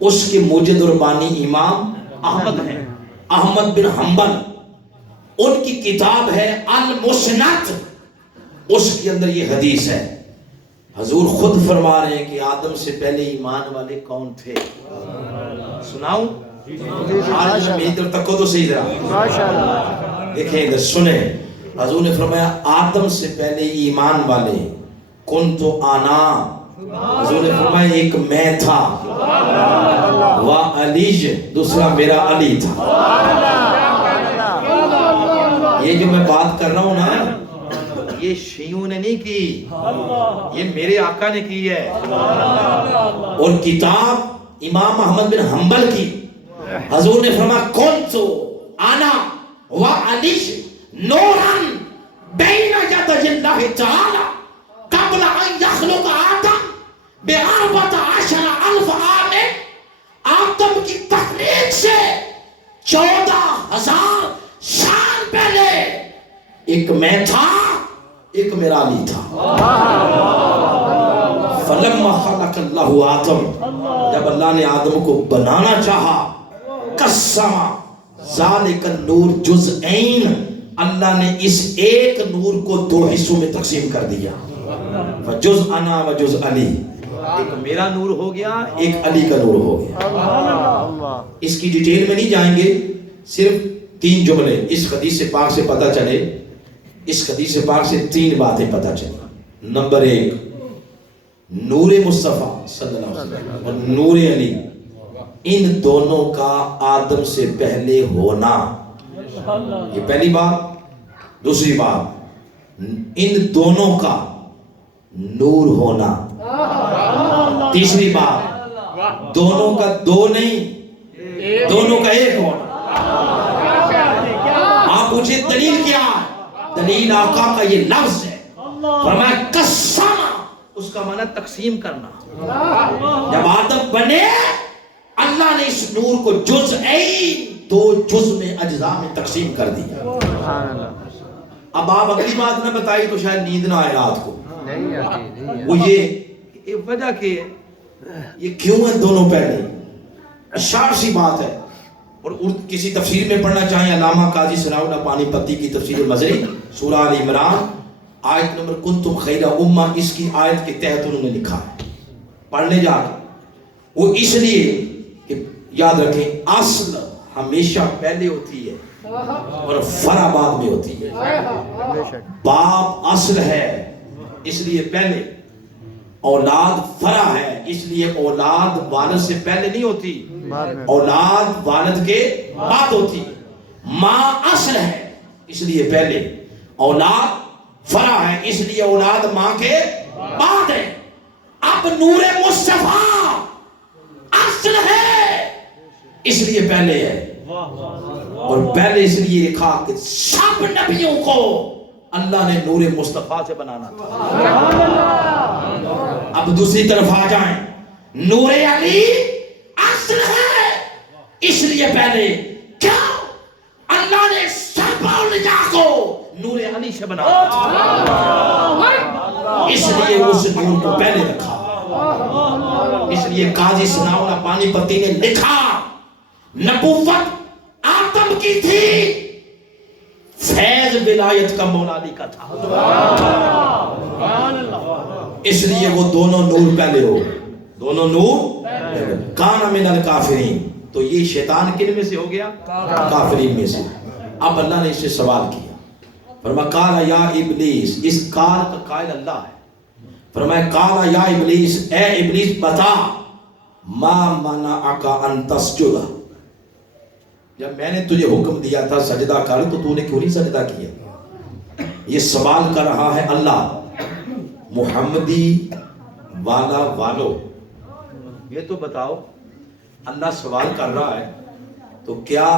اس کے موجد اور بانی امام احمد ہیں، احمد بن حنبل، ان کی کتاب ہے المسند، اس کے اندر یہ حدیث ہے۔ حضور خود فرما رہے ہیں کہ آدم سے پہلے ایمان والے کون تھے؟ سناؤں؟ آج میری طرف تکو تو صحیح ذرا دیکھیں ادھر سنیں۔ حضور نے فرمایا آدم سے پہلے ایمان والے کن تو آنا، حضور نے فرمایا ایک میں تھا، وہ علیج، دوسرا میرا علی تھا۔ یہ جو میں بات کر رہا ہوں نا، یہ شیعوں نے نہیں کی، یہ میرے آقا نے کی ہے۔ اور کتاب امام احمد بن حنبل کی، حضور نے فرمایا کنتو انا و علی نورا بین یدی اللہ تعالی قبل ان یخلق آدم باربعۃ عشر الف عام، آدم کی تخلیق سے 14,000 سال پہلے ایک میں تھا، ایک میرا علی تھا۔ فلما خلق اللہ آدم، جب اللہ نے آدم کو بنانا چاہا، قسم ذالک النور جزئین، اللہ نے اس ایک نور کو 2 حصوں میں تقسیم کر دیا، وجز انا وجز علی، ایک میرا نور ہو گیا، ایک علی کا نور ہو گیا۔ اس کی ڈیٹیل میں نہیں جائیں گے، صرف 3 جملے اس حدیث پاک سے پتہ چلے، اس حدیث پاک سے 3 باتیں پتہ چلی۔ نمبر 1، نور مصطفیٰ صلی اللہ علیہ وسلم اور نور علی، ان دونوں کا آدم سے پہلے ہونا، یہ پہلی بات۔ دوسری بات، ان دونوں کا نور ہونا۔ تیسری بات، دونوں کا 2 نہیں، دونوں کا 1 ہونا۔ آپ پوچھیں دلیل کیا ہے؟ دلیل آقا کا یہ لفظ ہے، فرمایا قسم، اس کا معنی تقسیم کرنا۔ جب آدم بنے، اللہ نے اس نور کو جزئین 2 جز میں اجزاء میں تقسیم کر دیا۔ اب آپ اگلی بات نہ بتائی تو شاید نیند نہ آئے رات کو، وہ یہ وجہ کہ یہ کیوں ہے دونوں پہلے، اشار سی بات ہے۔ اور کسی تفسیر میں پڑھنا چاہیں علامہ قاضی ثناء اللہ پانی پتی کی تفسیر مزری، سورہ آل عمران آیت نمبر کنتم خیر امہ، اس کی آیت کے تحت انہوں نے لکھا ہے، پڑھ لے جا کے۔ وہ اس لیے کہ یاد رکھیں اصل ہمیشہ پہلے ہوتی ہے اور فرع بعد میں ہوتی ہے۔ باپ اصل ہے اس لیے پہلے، اولاد فرع ہے اس لیے اولاد والد سے پہلے نہیں ہوتی، اولاد والد کے بعد ہوتی ہے۔ ماں اصل ہے اس لیے پہلے، اولاد فرع ہے اس لیے اولاد ماں کے بعد ہے۔ اب نور مصطفیٰ اصل ہے اس لیے پہلے ہے، اور پہلے اس لیے لکھا کہ سب نبیوں کو اللہ نے نور مصطفیٰ سے بنانا تھا۔ اب دوسری طرف آ جائیں، نور علی اصل ہے اس لیے پہلے، کیوں؟ اللہ نے سب اولیاء کو نور علی سے بنانا تھا، اس لیے اس نور کو پہلے رکھا۔ اس لیے قاضی ثناء اللہ پانی پتی نے لکھا نبوت آدم کی تھی، فیض ولایت کا مولا علی کا تھا، اس لیے وہ دونوں نور پہلے ہو، دونوں نور۔ کان من الکافرین، تو یہ شیطان کن میں سے ہو گیا؟ کافرین میں سے۔ اب اللہ نے اس سے سوال کیا، فرمایا قال یا ابلیس، اس قال کا قائل اللہ ہے، فرمایا قال یا ابلیس، اے ابلیس بتا، ما منعک ان تسجد، جب میں نے تجھے حکم دیا تھا سجدہ کر تو نے کیوں نہیں سجدہ کیا؟ یہ سوال کر رہا ہے اللہ، محمدی والا والو، یہ تو بتاؤ، اللہ سوال کر رہا ہے تو کیا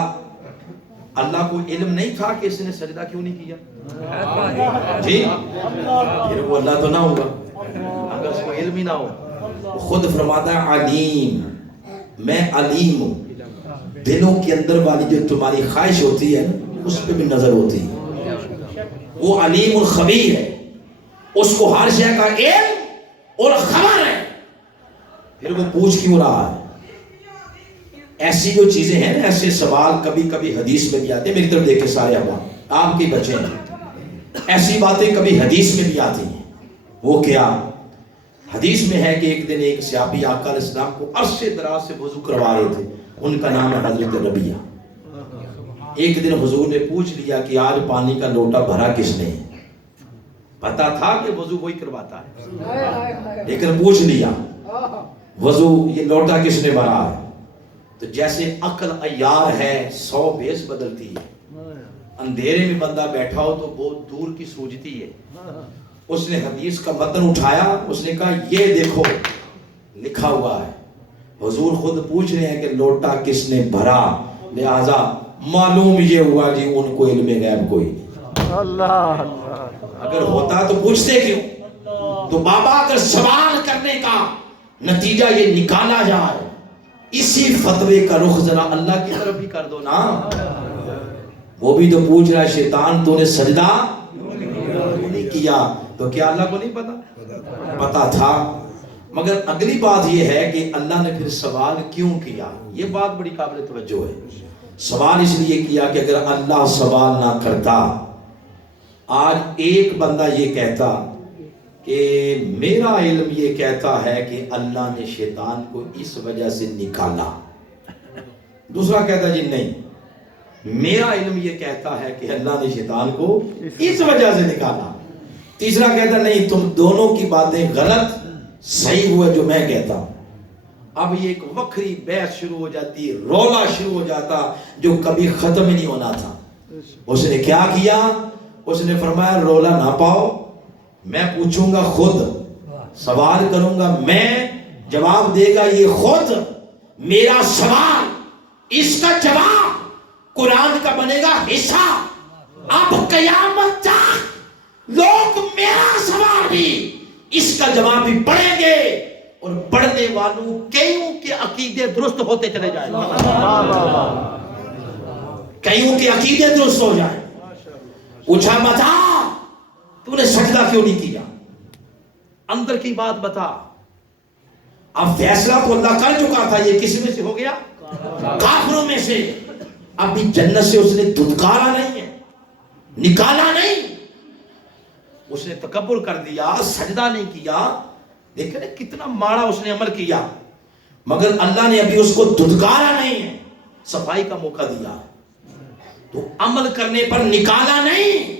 اللہ کو علم نہیں تھا کہ اس نے سجدہ کیوں نہیں کیا؟ جی، پھر وہ اللہ تو نہ ہوگا اگر اس کو علم ہی نہ ہو۔ خود فرماتا ہے علیم، میں علیم ہوں، دلوں کے اندر والی جو تمہاری خواہش ہوتی ہے اس پہ بھی نظر ہوتی ہے۔ وہ علیم الخبیر ہے، اس کو ہر شے کا علم اور خبر ہے، پھر وہ پوچھ کیوں رہا ہے؟ ایسی جو چیزیں ہیں نا، ایسے سوال کبھی کبھی حدیث میں بھی آتے ہیں، میری طرف دیکھیں سارے آپ کے بچے ہیں، ایسی باتیں کبھی حدیث میں بھی آتی ہیں۔ وہ کیا؟ حدیث میں ہے کہ ایک دن ایک صحابی آقا علیہ السلام کو عرصے دراز سے وضو کروا رہے تھے، ان کا نام ہے حضرت ربیہ۔ ایک دن حضور نے پوچھ لیا کہ آج پانی کا لوٹا بھرا کس نے؟ پتا تھا کہ وضو وہی کرواتا ہے، لیکن پوچھ لیا وضو یہ لوٹا کس نے بھرا ہے؟ تو جیسے عقل عیار ہے 100 بیس بدلتی ہے، اندھیرے میں بندہ بیٹھا ہو تو بہت دور کی سوجتی ہے، اس نے حدیث کا متن اٹھایا، اس نے کہا یہ دیکھو لکھا ہوا ہے، حضور خود پوچھ رہے ہیں کہ لوٹا کس نے بھرا، لہذا معلوم یہ ہوا جی ان کو علم غیب کوئی نہیں۔ اللہ اگر ہوتا تو پوچھتے کیوں؟ تو بابا اگر سوال کرنے کا نتیجہ یہ نکالا جائے، اسی فتوے کا رخ ذرا اللہ کی طرف بھی کر دو نا۔ وہ بھی تو پوچھ رہا ہے شیطان تو نے سجدہ نہیں کیا، تو کیا اللہ کو نہیں پتا؟ پتا تھا، مگر اگلی بات یہ ہے کہ اللہ نے پھر سوال کیوں کیا؟ یہ بات بڑی قابل توجہ ہے۔ سوال اس لیے کیا کہ اگر اللہ سوال نہ کرتا، آج ایک بندہ یہ کہتا کہ میرا علم یہ کہتا ہے کہ اللہ نے شیطان کو اس وجہ سے نکالا، دوسرا کہتا جی نہیں میرا علم یہ کہتا ہے کہ اللہ نے شیطان کو اس وجہ سے نکالا، تیسرا کہتا نہیں تم دونوں کی باتیں غلط، صحیح ہوا جو میں کہتا ہوں۔ اب یہ ایک وکری بحث شروع ہو جاتی، رولا شروع ہو جاتا جو کبھی ختم ہی نہیں ہونا تھا۔ اس نے کیا کیا؟ اس نے فرمایا رولا نہ پاؤ، میں پوچھوں گا خود، سوال کروں گا میں، جواب دے گا یہ خود، میرا سوال اس کا جواب قرآن کا بنے گا حصہ۔ اب قیامت تک لوگ میرا سوال بھی اس کا جواب بھی پڑھیں گے، اور پڑھنے والوں کئیوں کے عقیدے درست ہوتے چلے جائیں، کئیوں کے عقیدے درست ہو جائیں۔ پوچھا بتا تو نے سجدہ کیوں نہیں کیا، اندر کی بات بتا۔ اب فیصلہ تو اللہ کر چکا تھا، یہ کس میں سے ہو گیا؟ کافروں میں سے۔ ابھی جنت سے اس نے دھتکارا نہیں ہے، نکالا نہیں، اس نے تکبر کر دیا، سجدہ نہیں کیا، دیکھیں کتنا ماڑا اس نے عمل کیا، مگر اللہ نے ابھی اس کو دھتکارا نہیں ہے، صفائی کا موقع دیا، تو عمل کرنے پر نکالا نہیں۔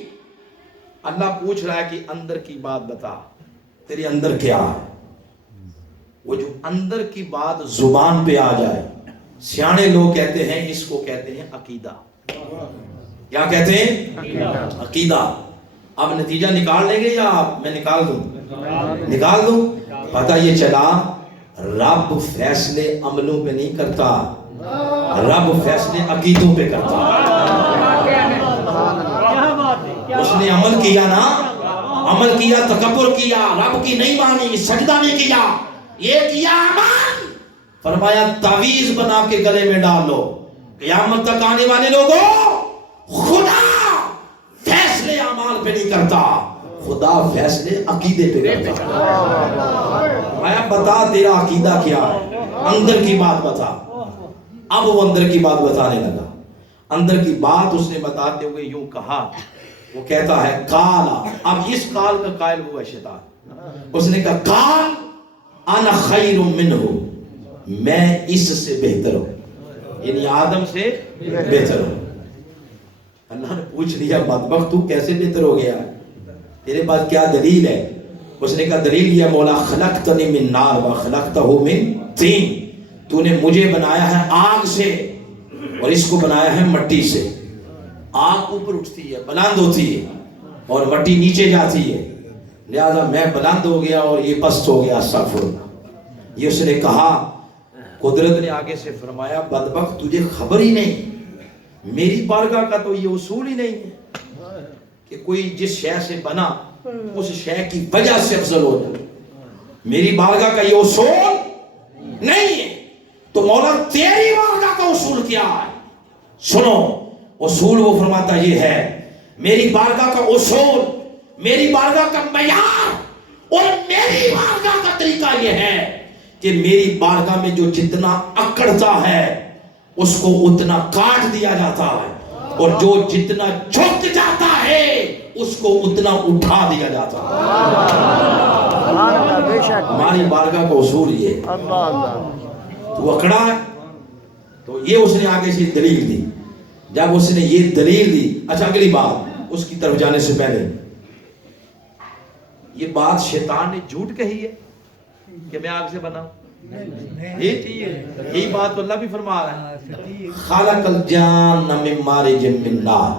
اللہ پوچھ رہا ہے کہ اندر کی بات بتا، تیرے اندر کیا ہے؟ وہ جو اندر کی بات زبان پہ آ جائے، سیانے لوگ کہتے ہیں اس کو کہتے ہیں عقیدہ۔ کیا کہتے ہیں؟ عقیدہ۔ اب نتیجہ نکال لیں گے یا میں نکال دوں؟ نکال دوں۔ پتہ یہ چلا رب فیصلے عملوں پہ نہیں کرتا، رب فیصلے عقیدوں پہ کرتا۔ اس نے عمل کیا نا، عمل کیا، تکبر کیا، رب کی نہیں مانی، سجدہ نہیں کیا، یہ کیا عمل، فرمایا تعویذ بنا کے گلے میں ڈال لو، قیامت تک آنے والے لوگوں خدا فیصلے اعمال پہ نہیں کرتا، خدا فیصلے عقیدے پہ کرتا۔ میں بتا تیرا عقیدہ کیا ہے، اندر کی بات بتا۔ اب وہ اندر کی بات بتانے لگا۔ اندر کی بات اس نے بتاتے ہوئے یوں کہا، وہ کہتا ہے کالا، اب اس کال کا قائل ہوا شیطان، اس نے کہا کال انا خیر منہ، میں اس سے بہتر ہوں، یعنی آدم سے بہتر ہوں۔ اللہ نے پوچھ لیا بدبخت تو کیسے بہتر ہو گیا، تیرے پاس کیا دلیل ہے؟ اس نے کہا دلیل یہ مولا خلقتنی من نار و خلقتہ من طین، تو نے مجھے بنایا ہے آگ سے اور اس کو بنایا ہے مٹی سے۔ آگ اوپر اٹھتی ہے، بلند ہوتی ہے، اور مٹی نیچے جاتی ہے، لہذا میں بلند ہو گیا اور یہ پست ہو گیا، استغفر اللہ۔ یہ اس نے کہا، قدرت نے آگے سے فرمایا بدبخت تجھے خبر ہی نہیں، میری بارگاہ کا تو یہ اصول ہی نہیں ہے کہ کوئی جس شے سے بنا اس شے کی وجہ سے افضل ہو جائے، میری بارگاہ کا یہ اصول نہیں ہے۔ تو مولا تیری بارگاہ کا اصول کیا ہے؟ سنو، اصول وہ فرماتا یہ ہے میری بارگاہ کا اصول، میری بارگاہ کا معیار اور میری بارگاہ کا طریقہ یہ ہے کہ میری بارگاہ میں جو جتنا اکڑتا ہے اس کو اتنا کاٹ دیا جاتا ہے، اور جو جتنا جھک جاتا ہے اس کو اتنا اٹھا دیا جاتا ہے۔ ہماری بارگاہ کا اصول یہ ہے۔ تو اکڑا ہے تو یہ اس نے آگے سے دلیل دی۔ جب اس نے یہ دلیل دی، اچھا اگلی بات اس کی طرف جانے سے پہلے، یہ بات شیطان نے جھوٹ کہی ہے کہ میں آگ سے بنا ہوں؟ یہی بات اللہ بھی فرما رہا ہے، خالق الجان من مارج من نار،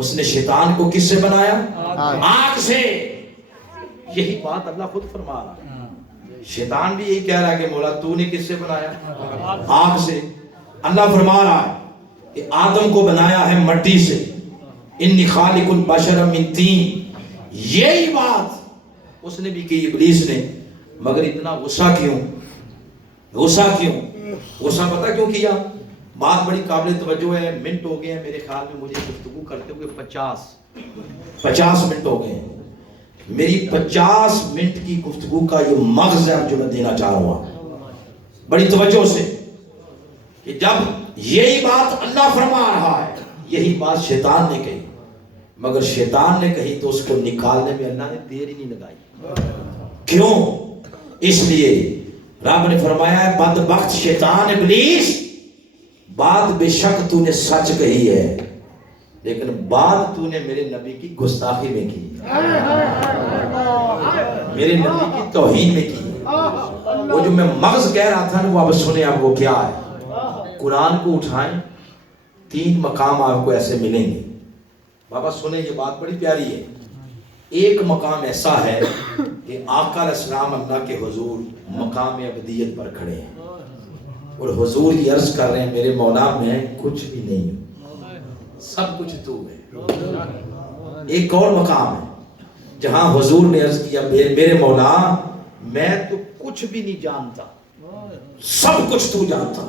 اس نے شیطان کو کس سے بنایا؟ آگ سے۔ یہی بات اللہ خود فرما رہا ہے۔ شیطان بھی یہی کہہ رہا ہے کہ مولا تو نے کس سے بنایا؟ آگ سے۔ اللہ فرما رہا ہے کہ آدم کو بنایا ہے مٹی سے، انی خالق البشر من طین۔ یہی بات اس نے بھی کی ابلیس نے، مگر اتنا غصہ کیوں؟ غصہ پتہ کیوں کیا؟ بات بڑی قابل توجہ ہے، منٹ ہو گئے ہیں میرے خیال میں مجھے گفتگو کرتے ہوئے 50 منٹ ہو گئے ہیں۔ میری 50 منٹ کی گفتگو کا یہ مغز ہے جو میں دینا چاہ رہا ہوں بڑی توجہ سے، کہ جب یہی بات اللہ فرما رہا ہے، یہی بات شیطان نے کہی، مگر شیطان نے کہی تو اس کو نکالنے میں اللہ نے دیر ہی نہیں لگائی۔ کیوں؟ اس لیے رب نے فرمایا ہے بدبخت شیطان ابلیس، بات بے شک تو نے سچ کہی ہے، لیکن بات تو نے میرے نبی کی گستاخی میں کی، میرے نبی کی توہین میں کی۔ وہ جو میں مغز کہہ رہا تھا وہ اب سنیں، اب وہ کیا ہے؟ قرآن کو اٹھائیں، 3 مقام آپ کو ایسے ملیں گے۔ بابا سنیں، یہ بات بڑی پیاری ہے۔ ایک مقام ایسا ہے کہ آقا علیہ السلام اللہ کے حضور مقام ابدیت پر کھڑے ہیں، اور حضور یہ عرض کر رہے ہیں میرے مولا میں کچھ بھی نہیں ہوں، سب کچھ تو ہے۔ ایک اور مقام ہے جہاں حضور نے عرض کیا میرے مولا میں تو کچھ بھی نہیں جانتا، سب کچھ تو جانتا۔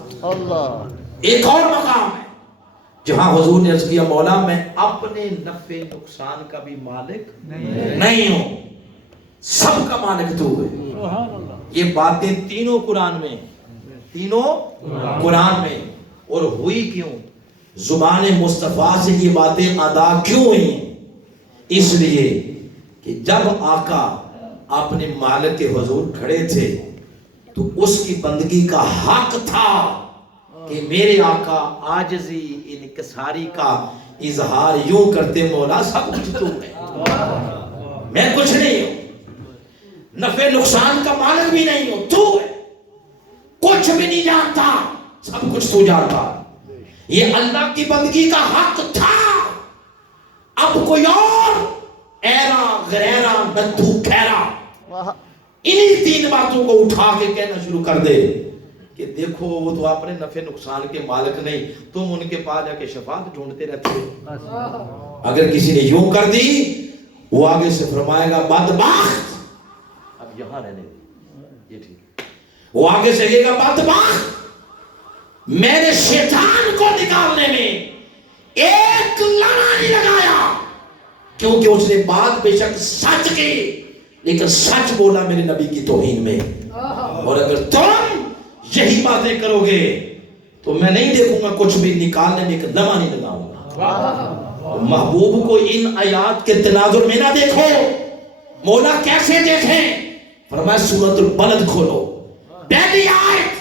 ایک اور مقام ہے جہاں حضور نے عرض کیا مولا میں اپنے نفع نقصان کا بھی مالک نہیں ہوں، سب کا مالک تو ہے۔ یہ باتیں تینوں قرآن میں، اور ہوئی کیوں؟ زبان مصطفیٰ سے یہ باتیں ادا کیوں ہوئی ہیں؟ اس لیے کہ جب آقا اپنے مالک کے حضور کھڑے تھے تو اس کی بندگی کا حق تھا کہ میرے آقا عاجزی انکساری کا اظہار یوں کرتے مولا سب کچھ تو ہے، میں کچھ نہیں ہوں، نفع نقصان کا مالک بھی نہیں ہوں، تو ہے، کچھ بھی نہیں جانتا، سب کچھ تو جانتا۔ یہ اللہ کی بندگی کا حق تھا۔ اب کوئی اور ایرا غریرا ندھو کھیرا انہی 3 باتوں کو اٹھا کے کہنا شروع کر دے کہ دیکھو وہ تو اپنے نفع نقصان کے مالک نہیں، تم ان کے پاس جا کے شفاعت ڈھونڈتے رہتے ہو۔ اگر کسی نے یوں کر دی وہ آگے سے فرمائے گا بدبخت، اب یہاں رہنے دے، یہ ٹھیک، وہ آگے سے کہے گا بدبخت میں نے شیطان کو نکالنے میں ایک لڑا نہیں لگایا، کیونکہ اس نے بات بے شک سچ کی لیکن سچ بولا میرے نبی کی توہین میں۔ اور اگر تم یہی باتیں کرو گے تو میں نہیں دیکھوں گا کچھ بھی، نکالنے میں ایک لمحہ نہیں لگاؤں گا۔ محبوب کو ان آیات کے تناظر میں نہ دیکھو، مولا کیسے دیکھیں؟ فرمایا سورۃ البلد کھولو، پہلی آیت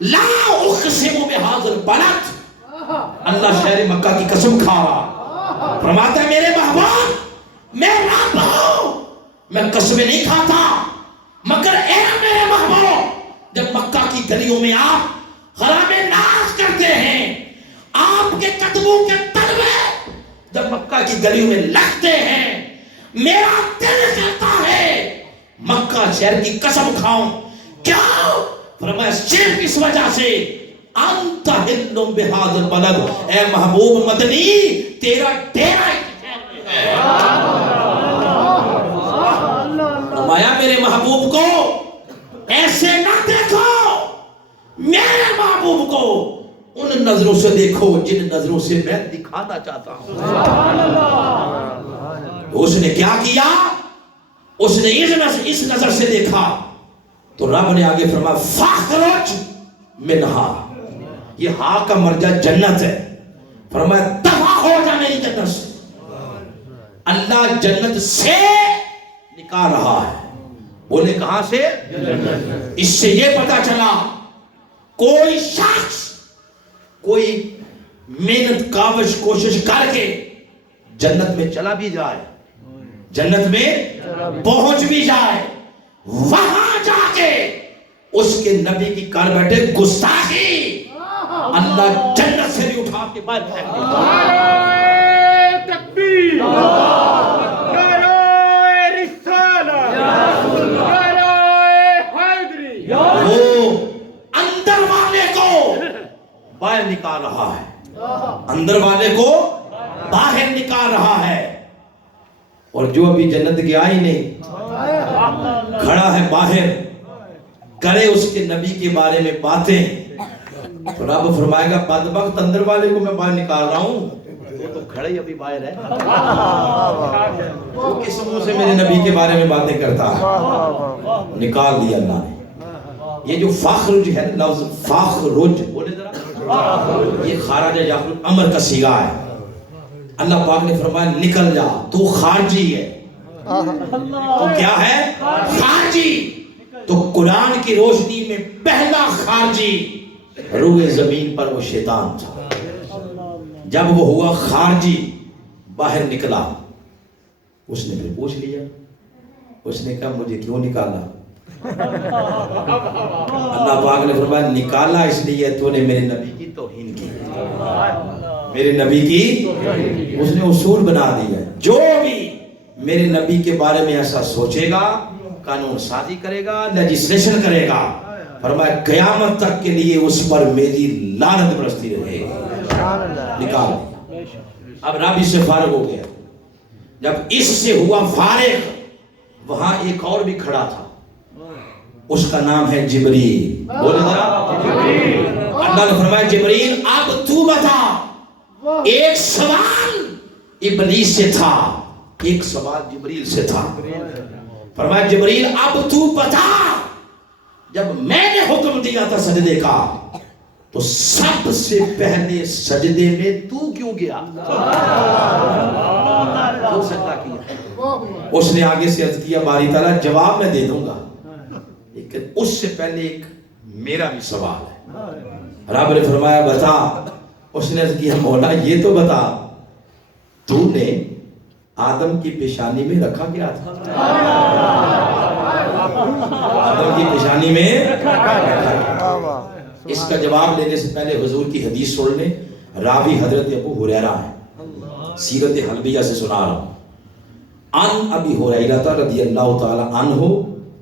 لا اقسم بہذا البلد، اللہ شہر مکہ کی قسم کھا رہا، فرماتا ہے میرے محبوب میں رب ہوں، میں قسمیں نہیں کھاتا، مگر اے میرے محبوب جب مکہ کی گلیوں میں آپ خراب ناز کرتے ہیں، آپ کے قدموں کے تلوے جب مکہ کی گلیوں میں لگتے ہیں، میرا دل کرتا ہے مکہ شہر کی قسم کھاؤں۔ کیوں؟ فرمایا صرف اس وجہ سے انت حل بہذا البلد، اے محبوب مدنی تیرا ڈیرا فرمایا میرے محبوب کو ایسے نہ دیکھو، میرے محبوب کو ان نظروں سے دیکھو جن نظروں سے میں دکھانا چاہتا ہوں. اس نے کیا کیا؟ اس نے اس نظر سے دیکھا تو رب نے آگے فرمایا فاخرج منہا، یہ ہا کا مرجع جنت ہے. فرمایا دفع ہو جا میری جنت سے. اللہ جنت سے نکال رہا ہے. بولے کہاں سے؟ اس سے یہ پتا چلا کوئی شخص کوئی محنت کاوش کوشش کر کے جنت میں چلا بھی جائے، جنت میں پہنچ بھی جائے، وہاں جا کے اس کے نبی کی کار بیٹھے گستاخی، اللہ جنت سے بھی اٹھا کے باہر پھینک دے. تکبیر، نعرہ رسالہ، نعرہ حیدری. وہ اندر والے کو باہر نکال رہا ہے، اندر والے کو باہر نکال رہا ہے. اور جو ابھی جنت گیا ہی نہیں، کھڑا ہے باہر، کرے اس کے نبی کے بارے میں باتیں، تو رب فرمائے گا بدبخت اندر والے کو میں باہر نکال رہا ہوں، وہ تو کھڑا ہی ابھی باہر ہے. وہ کس منہ سے میرے نبی کے بارے میں باتیں کرتا ہے؟ نکال دیا اللہ نے. یہ جو فاخرج ہے، لفظ فاخرج بولے ذرا، یہ خارج یخرج امر کا صیغہ ہے. اللہ پاک نے فرمایا نکل جا، تو خارجی ہے. تو کیا ہے؟ خارجی. تو قرآن کی روشنی میں پہلا خارجی روئے زمین پر وہ شیطان تھا. جب وہ ہوا خارجی، باہر نکلا، اس نے پھر پوچھ لیا، اس نے کہا مجھے کیوں نکالا؟ اللہ پاک نے فرمایا نکالا اس لیے تو نے میرے نبی کی توہین کی، میرے نبی کی. اس نے اصول بنا دیا، جو بھی میرے نبی کے بارے میں ایسا سوچے گا، قانون سازی کرے گا، لیجسلیشن کرے گا، فرمایا قیامت تک کے لیے اس پر میری لعنت برستی رہے گی. نکال. اب رب اس سے فارغ ہو گیا. جب اس سے ہوا فارغ، وہاں ایک اور بھی کھڑا تھا، اس کا نام ہے جبریل. بولے ذرا. اللہ نے فرمایا جبریل اب تو بتا. ایک سوال ابلیس سے تھا، ایک سوال جبریل سے تھا. فرمایا جبریل اب تو بتا، جب میں نے حکم دیا تھا سجدے کا تو سب سے پہلے سجدے میں تو کیوں گیا؟ تو سجدہ کیا. اس نے آگے سے عرض کیا باری تعالیٰ جواب میں دے دوں گا، لیکن اس سے پہلے ایک میرا بھی سوال ہے. رب نے فرمایا بتا. اس نے عرض کیا مولا یہ تو بتا، تو نے آدم کی پیشانی میں رکھا کیا تھا؟ آدم کی پیشانی میں رکھا. اس کا جواب لینے سے پہلے حضور کی حدیث سن لیں. راوی حضرت ابو ہریرہ ہے، سیرت حلبیہ سے سنا رہا ہوں. ان ابی ہریرہ رضی اللہ تعالی عنہ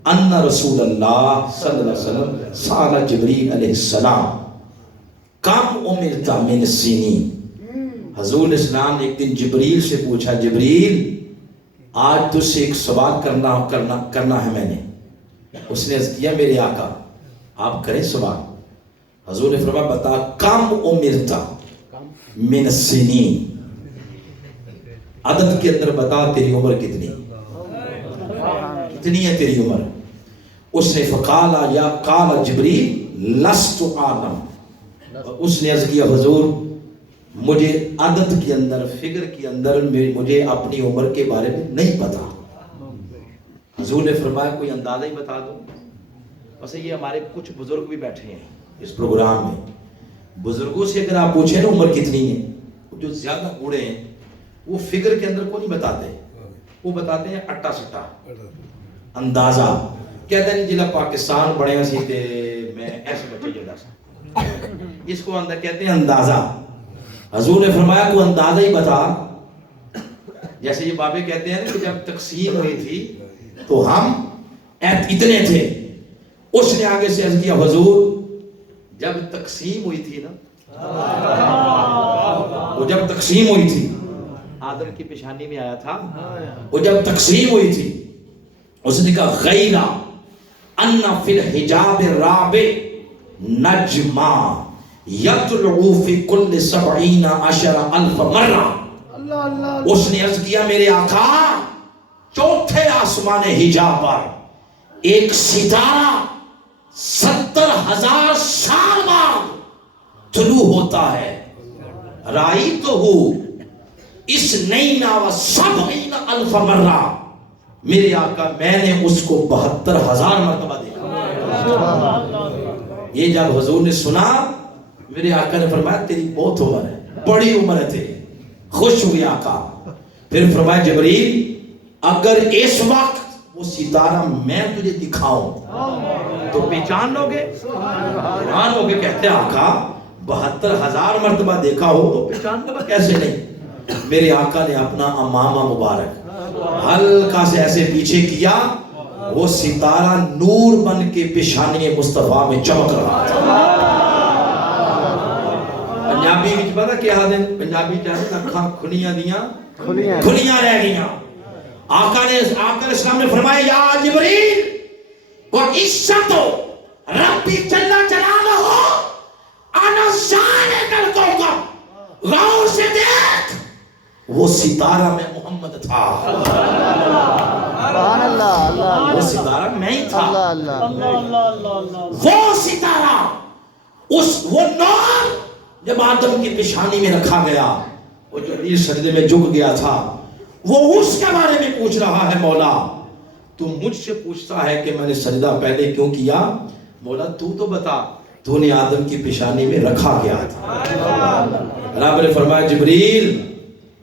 ان رسول اللہ صلی اللہ علیہ وسلم سأل جبریل علیہ السلام کم امرت من السنین. حضور علیہ السلام نے ایک دن جبریل سے پوچھا جبریل آج تجھ سے ایک سوال کرنا ہے میں نے. اس نے عرض کیا میرے آقا آپ کریں سوال. حضور نے فرمایا بتا کم امرت من السنین، عدد کے اندر بتا تیری عمر کتنی ہے تیری عمر. اس نے فقالا یا قال جبریل لست اعلم. اس نے عرض کیا حضور مجھے عدد کے اندر فگر کے اندر مجھے اپنی عمر کے بارے میں نہیں پتا. حضور نے فرمایا کوئی اندازہ ہی بتا دو. ویسے یہ ہمارے کچھ بزرگ بھی بیٹھے ہیں اس پروگرام میں، بزرگوں سے اگر آپ پوچھیں نا عمر کتنی ہے، جو زیادہ بوڑھے ہیں وہ فگر کے اندر کو نہیں بتاتے، وہ بتاتے ہیں اٹا سٹا اندازہ. کہتے ہیں جلا پاکستان بڑے سی تے میں ایسے بچے جڑا سا، اس کو اندر کہتے ہیں اندازہ. حضور نے فرمایا کو اندازہ ہی بتا. جیسے یہ بابے کہتے ہیں کہ جب تقسیم ہوئی تھی تو ہم اتنے تھے. اس نے آگے سے عرض کیا حضور جب تقسیم ہوئی تھی نا، وہ جب تقسیم ہوئی تھی آدم کی پیشانی میں آیا تھا، وہ جب تقسیم ہوئی تھی اس نے کہا غیر ان فی الحجاب الرابع نجما یطلعو فی کل 17,000 مرہ. اس نے عرض کیا میرے آقا چوتھے آسمان حجاب پر ایک ستارہ 70,000 سال بعد طلوع ہوتا ہے. رأیتہ اثنین و سبعین الف مرہ. میرے آقا میں نے اس کو 72,000 مرتبہ دیکھا. یہ جب حضور نے سنا میرے آقا نے فرمایا تیری بہت عمر ہے، بڑی عمر ہے تیری. خوش ہوئی آقا. پھر فرمایا جبریل اگر اس وقت وہ ستارہ میں تجھے دکھاؤں تو پہچان لو گے؟ حیران ہو کے کہتے ہیں آقا 72,000 مرتبہ دیکھا ہو تو پہچان لو کیسے نہیں؟ میرے آقا نے اپنا امامہ مبارک ہلکا سے ایسے پیچھے کیا، وہ ستارہ نور بن کے پیشانی مصطفیٰ میں چمک رہا تھا. پنجابی وچ پتہ کیا ہے؟ پنجابی چاہتے اکھاں کھلیاں دیاں کھلیاں رہ گئیاں. آقا نے اسلام نے فرمایا یا جبریل وعزت ربی جل جلالہ انا ذالک الکوکب، غور سے دیکھ وہ ستارہ میں محمد تھا. سبحان اللہ. وہ ستارہ میں ہی تھا. وہ ستارہ وہ نور جب آدم کی پیشانی میں رکھا گیا، وہ جو ابلیس سجدے میں جھک گیا تھا، وہ اس کے بارے میں پوچھ رہا ہے مولا تو مجھ سے پوچھتا ہے کہ میں نے سجدہ پہلے کیوں کیا؟ مولا تو بتا، تو نے آدم کی پیشانی میں رکھا گیا تھا. رب نے فرمایا جبریل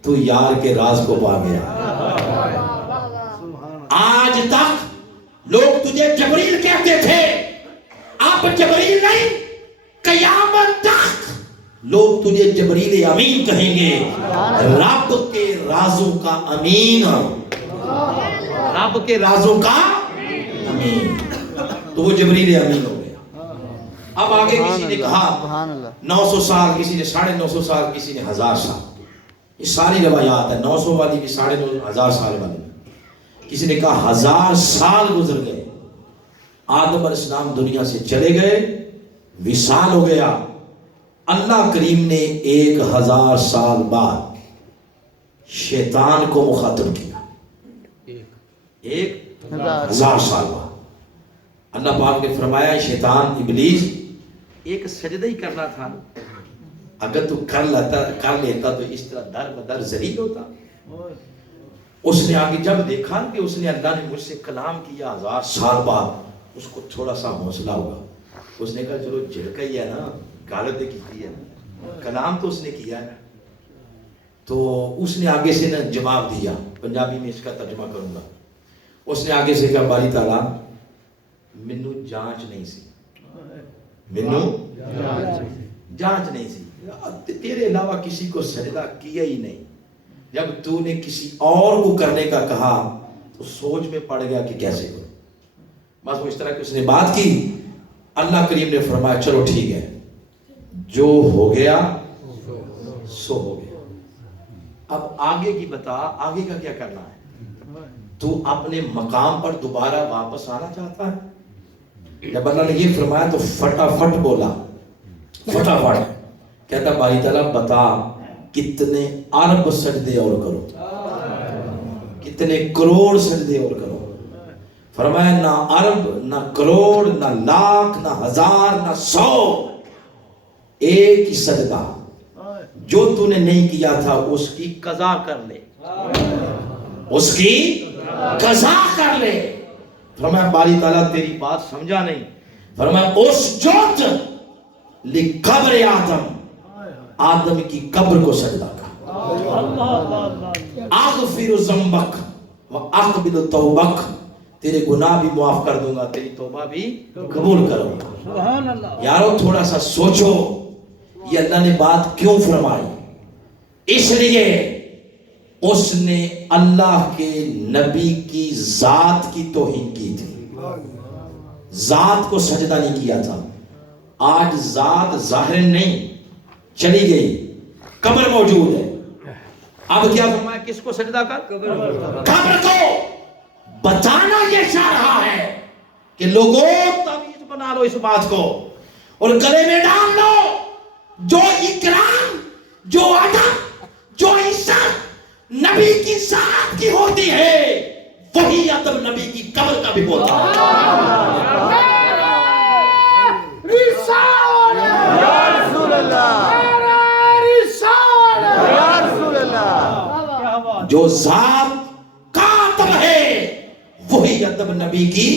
تو یار کے راز کو پا گیا. آج تک لوگ تجھے جبریل کہتے تھے، اب جبریل نہیں، قیامت تک لوگ تجھے جبریل امین کہیں گے. رب کے رازوں کا امین، رب کے رازوں کا امین. تو وہ جبریل امین ہو گیا. اب آگے کسی نے کہا 900 سال، کسی نے 950 سال، کسی نے 1000 سال. یہ ساری روایات ہے. 900 والی بھی 9,500 سال والی. کسی نے کہا 1000 سال گزر گئے. آدم علیہ السلام دنیا سے چلے گئے، وصال ہو گیا. اللہ کریم نے 1000 سال بعد شیطان کو مخاطب کیا. 1000 سال بعد اللہ پاک نے فرمایا شیطان ابلیس ایک سجدہ ہی کرنا تھا، اگر تو کر لیتا تو اس طرح در بدر ذلیل ہوتا. اس نے آگے جب دیکھا کہ اس نے اللہ نے مجھ سے کلام کیا 1000 سال بعد، اس کو تھوڑا سا حوصلہ ہوگا. اس نے کہا چلو جھڑکا ہی ہے نا، غالب کی ہے، کلام تو اس نے کیا ہے. تو اس نے آگے سے نا جواب دیا. پنجابی میں اس کا ترجمہ کروں گا. اس نے آگے سے کہا باری تعالیٰ مینوں جانچ نہیں سی، مینوں جانچ نہیں سی، تیرے علاوہ کسی کو سجدہ کیا ہی نہیں. جب تو نے کسی اور کو کرنے کا کہا تو سوچ میں پڑ گیا کہ کیسے کروں. بس وہ اس طرح کی اس نے بات کی. اللہ کریم نے فرمایا چلو ٹھیک ہے، جو ہو گیا سو ہو گیا. اب آگے کی بتا، آگے کا کیا کرنا ہے؟ تو اپنے مقام پر دوبارہ واپس آنا چاہتا ہے؟ جب اللہ نے یہ فرمایا تو فٹافٹ بولا، فٹافٹ کہتا باری تعالیٰ بتا کتنے ارب سجدے اور کرو، کتنے کروڑ سجدے اور کرو. فرمایا نہ ارب، نہ کروڑ، نہ لاکھ، نہ ہزار، نہ 100، ایک ہی سجدہ جو تو نے نہیں کیا تھا اس کی قضا کر لے، اس کی قضا کر لے. فرمایا باری تعالیٰ تیری بات سمجھا نہیں. فرمایا اس جوت لقبر آدم، آدم کی قبر کو سجدہ کر. اغفر ذنبک واقبل توبک، تیرے گناہ بھی معاف کر دوں گا، تیری توبہ بھی قبول کروں گا. یارو تھوڑا سا سوچو یہ اللہ نے بات کیوں فرمائی؟ اس لیے اس نے اللہ کے نبی کی ذات کی توہین کی تھی، ذات کو سجدہ نہیں کیا تھا. آج ذات ظاہر نہیں، چلی گئی، قبر موجود ہے. اب کیا فرمایا؟ کس کو سجدہ کر؟ قبر کو. بتانا یہ چاہ رہا ہے کہ لوگوں تعویذ بنا لو اس بات کو اور گلے میں ڈال لو جو اکرام، جو ادب، جو عزت نبی کی ذات کی ہوتی ہے وہی ادب نبی کی قبر کا بھی ہوتا ہے. یا رسول اللہ، یا رسول اللہ. جو ذات کا ادب ہے وہی ادب نبی کی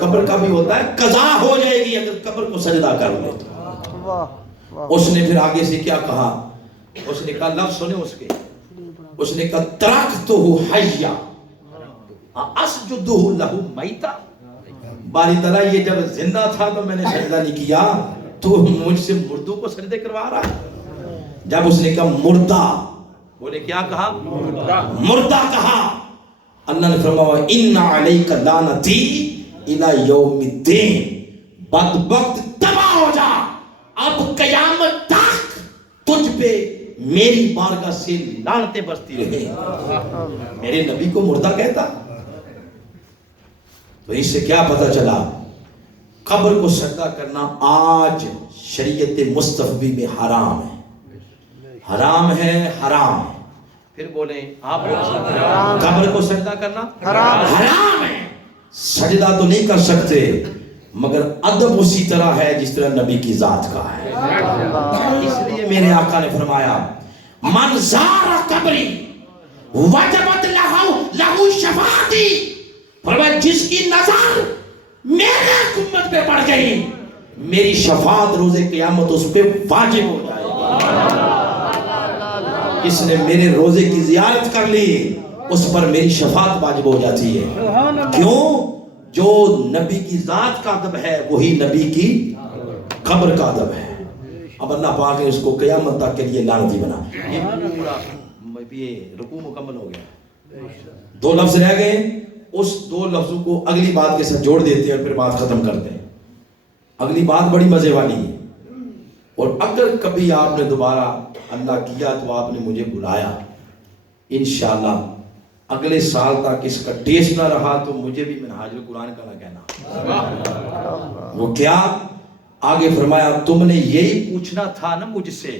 قبر کا بھی ہوتا ہے. قضا ہو جائے گی اگر قبر کو سجدہ کر لے تو. واہ واہ. اس نے پھر آگے سے کیا کہا؟ اس نے کہا لفظ سنے اس کے، اس نے کہا ترکتہ حیا اسجدہ لہ میتا. باری تعالیٰ یہ جب زندہ تھا تو میں نے سجدہ نہیں کیا، تو مجھ سے مردوں کو سجدے کروا رہا ہے. جب اس نے کہا مردہ، وہ نے کیا کہا؟ مردہ کہا. اللہ نے فرمایا ان علیک لعنتی الی یوم الدین. بدبخت تباہ ہو جا، اب قیامت تک تجھ پہ میری بارگاہ سے لعنتیں برستی رہے. میرے نبی کو مردہ کہتا. تو اس سے کیا پتہ چلا؟ قبر کو سجدہ کرنا آج شریعت مصطفی میں حرام ہے. حرام ہے، حرام ہے. پھر بولیں آپ قبر کو سجدہ کرنا حرام ہے. سجدہ تو نہیں کر سکتے مگر ادب اسی طرح ہے جس طرح نبی کی ذات کا ہے. اس لیے میرے آقا نے فرمایا من زار قبری وجبت لہو شفاعتی. فرمایا جس کی نظر میرے امت پہ پڑ گئی میری شفاعت روز قیامت اس پہ واجب ہو جائے گی. جس نے میرے روزے کی زیارت کر لی اس پر میری شفاعت واجب ہو جاتی ہے. کیوں؟ جو نبی کی ذات کا ادب ہے وہی نبی کی قبر کا ادب ہے. اب اللہ پاک نے اس کو قیامت تک کے لیے لعنتی بنا. یہ پورا رکوع مکمل ہو گیا. 2 لفظ رہ گئے. اس 2 لفظوں کو اگلی بات کے ساتھ جوڑ دیتے ہیں اور پھر بات ختم کرتے ہیں. اگلی بات بڑی مزے والی ہے. اور اگر کبھی آپ نے دوبارہ اللہ کیا تو آپ نے مجھے بلایا انشاءاللہ اگلے سال تک اس کا ٹیسٹ نہ رہا تو مجھے بھی منہاج القرآن کا نہ کہنا. وہ کیا؟ آگے فرمایا تم نے یہی پوچھنا تھا نا مجھ سے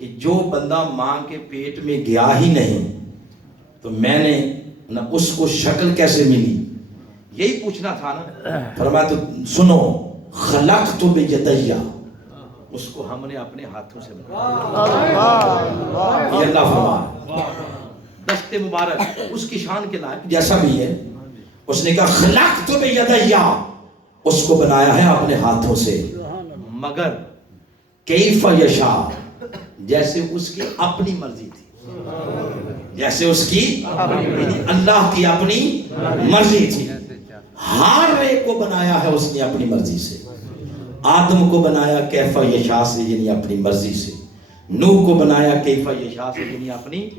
کہ جو بندہ ماں کے پیٹ میں گیا ہی نہیں تو میں نے نہ اس کو شکل کیسے ملی، یہی پوچھنا تھا نا. فرمایا تو سنو خلقت بیدیا، اس کو ہم نے اپنے ہاتھوں سے بنایا. یہ اللہ فرمایا دست مبارک اس کی شان کے لائق جیسا بھی ہے. اس نے کہا خلقت بیدیا، اس کو بنایا ہے اپنے ہاتھوں سے، مگر کیف یشاء، جیسے اس کی اپنی مرضی تھی. جیسے اس کی اللہ کی اپنی مرضی تھی. ہر ایک کو بنایا ہے اس نے اپنی مرضی سے. آدم کو بنایا کیف یشاء سے یعنی اپنی مرضی سے. نوح کو بنایا کیف یشاء سے یعنی اپنی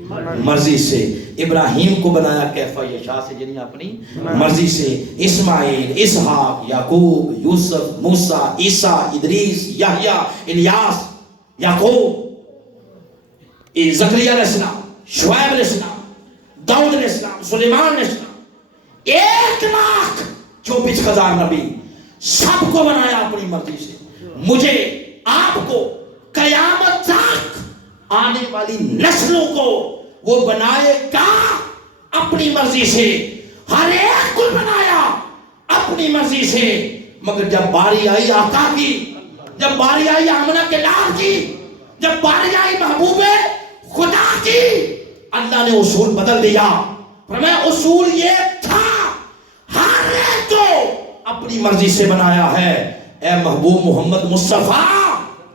مرضی سے. ابراہیم کو بنایا کیف یشاء سے یعنی اپنی مرضی سے. اسماعیل، اسحاق، یعقوب، یوسف، موسیٰ، عیسیٰ، ادریس، یحییٰ، الیاس، یعقوب، زکریا علیہ السلام، شعیب علیہ السلام، داؤد علیہ السلام، سلیمان علیہ السلام. 1,24,000 نبی سب کو بنایا اپنی مرضی سے. مجھے آپ کو قیامت تک آنے والی نسلوں کو وہ بنائے گا اپنی مرضی سے. ہر ایک کو بنایا اپنی مرضی سے. مگر جب باری آئی آقا کی، جب باری آئی آمنہ کے لال کی، جب باری آئی محبوب خدا کی، اللہ نے اصول بدل دیا. فرمایا اصول یہ تھا ہر ایک کو اپنی مرضی سے بنایا ہے. اے محبوب محمد مصطفیٰ،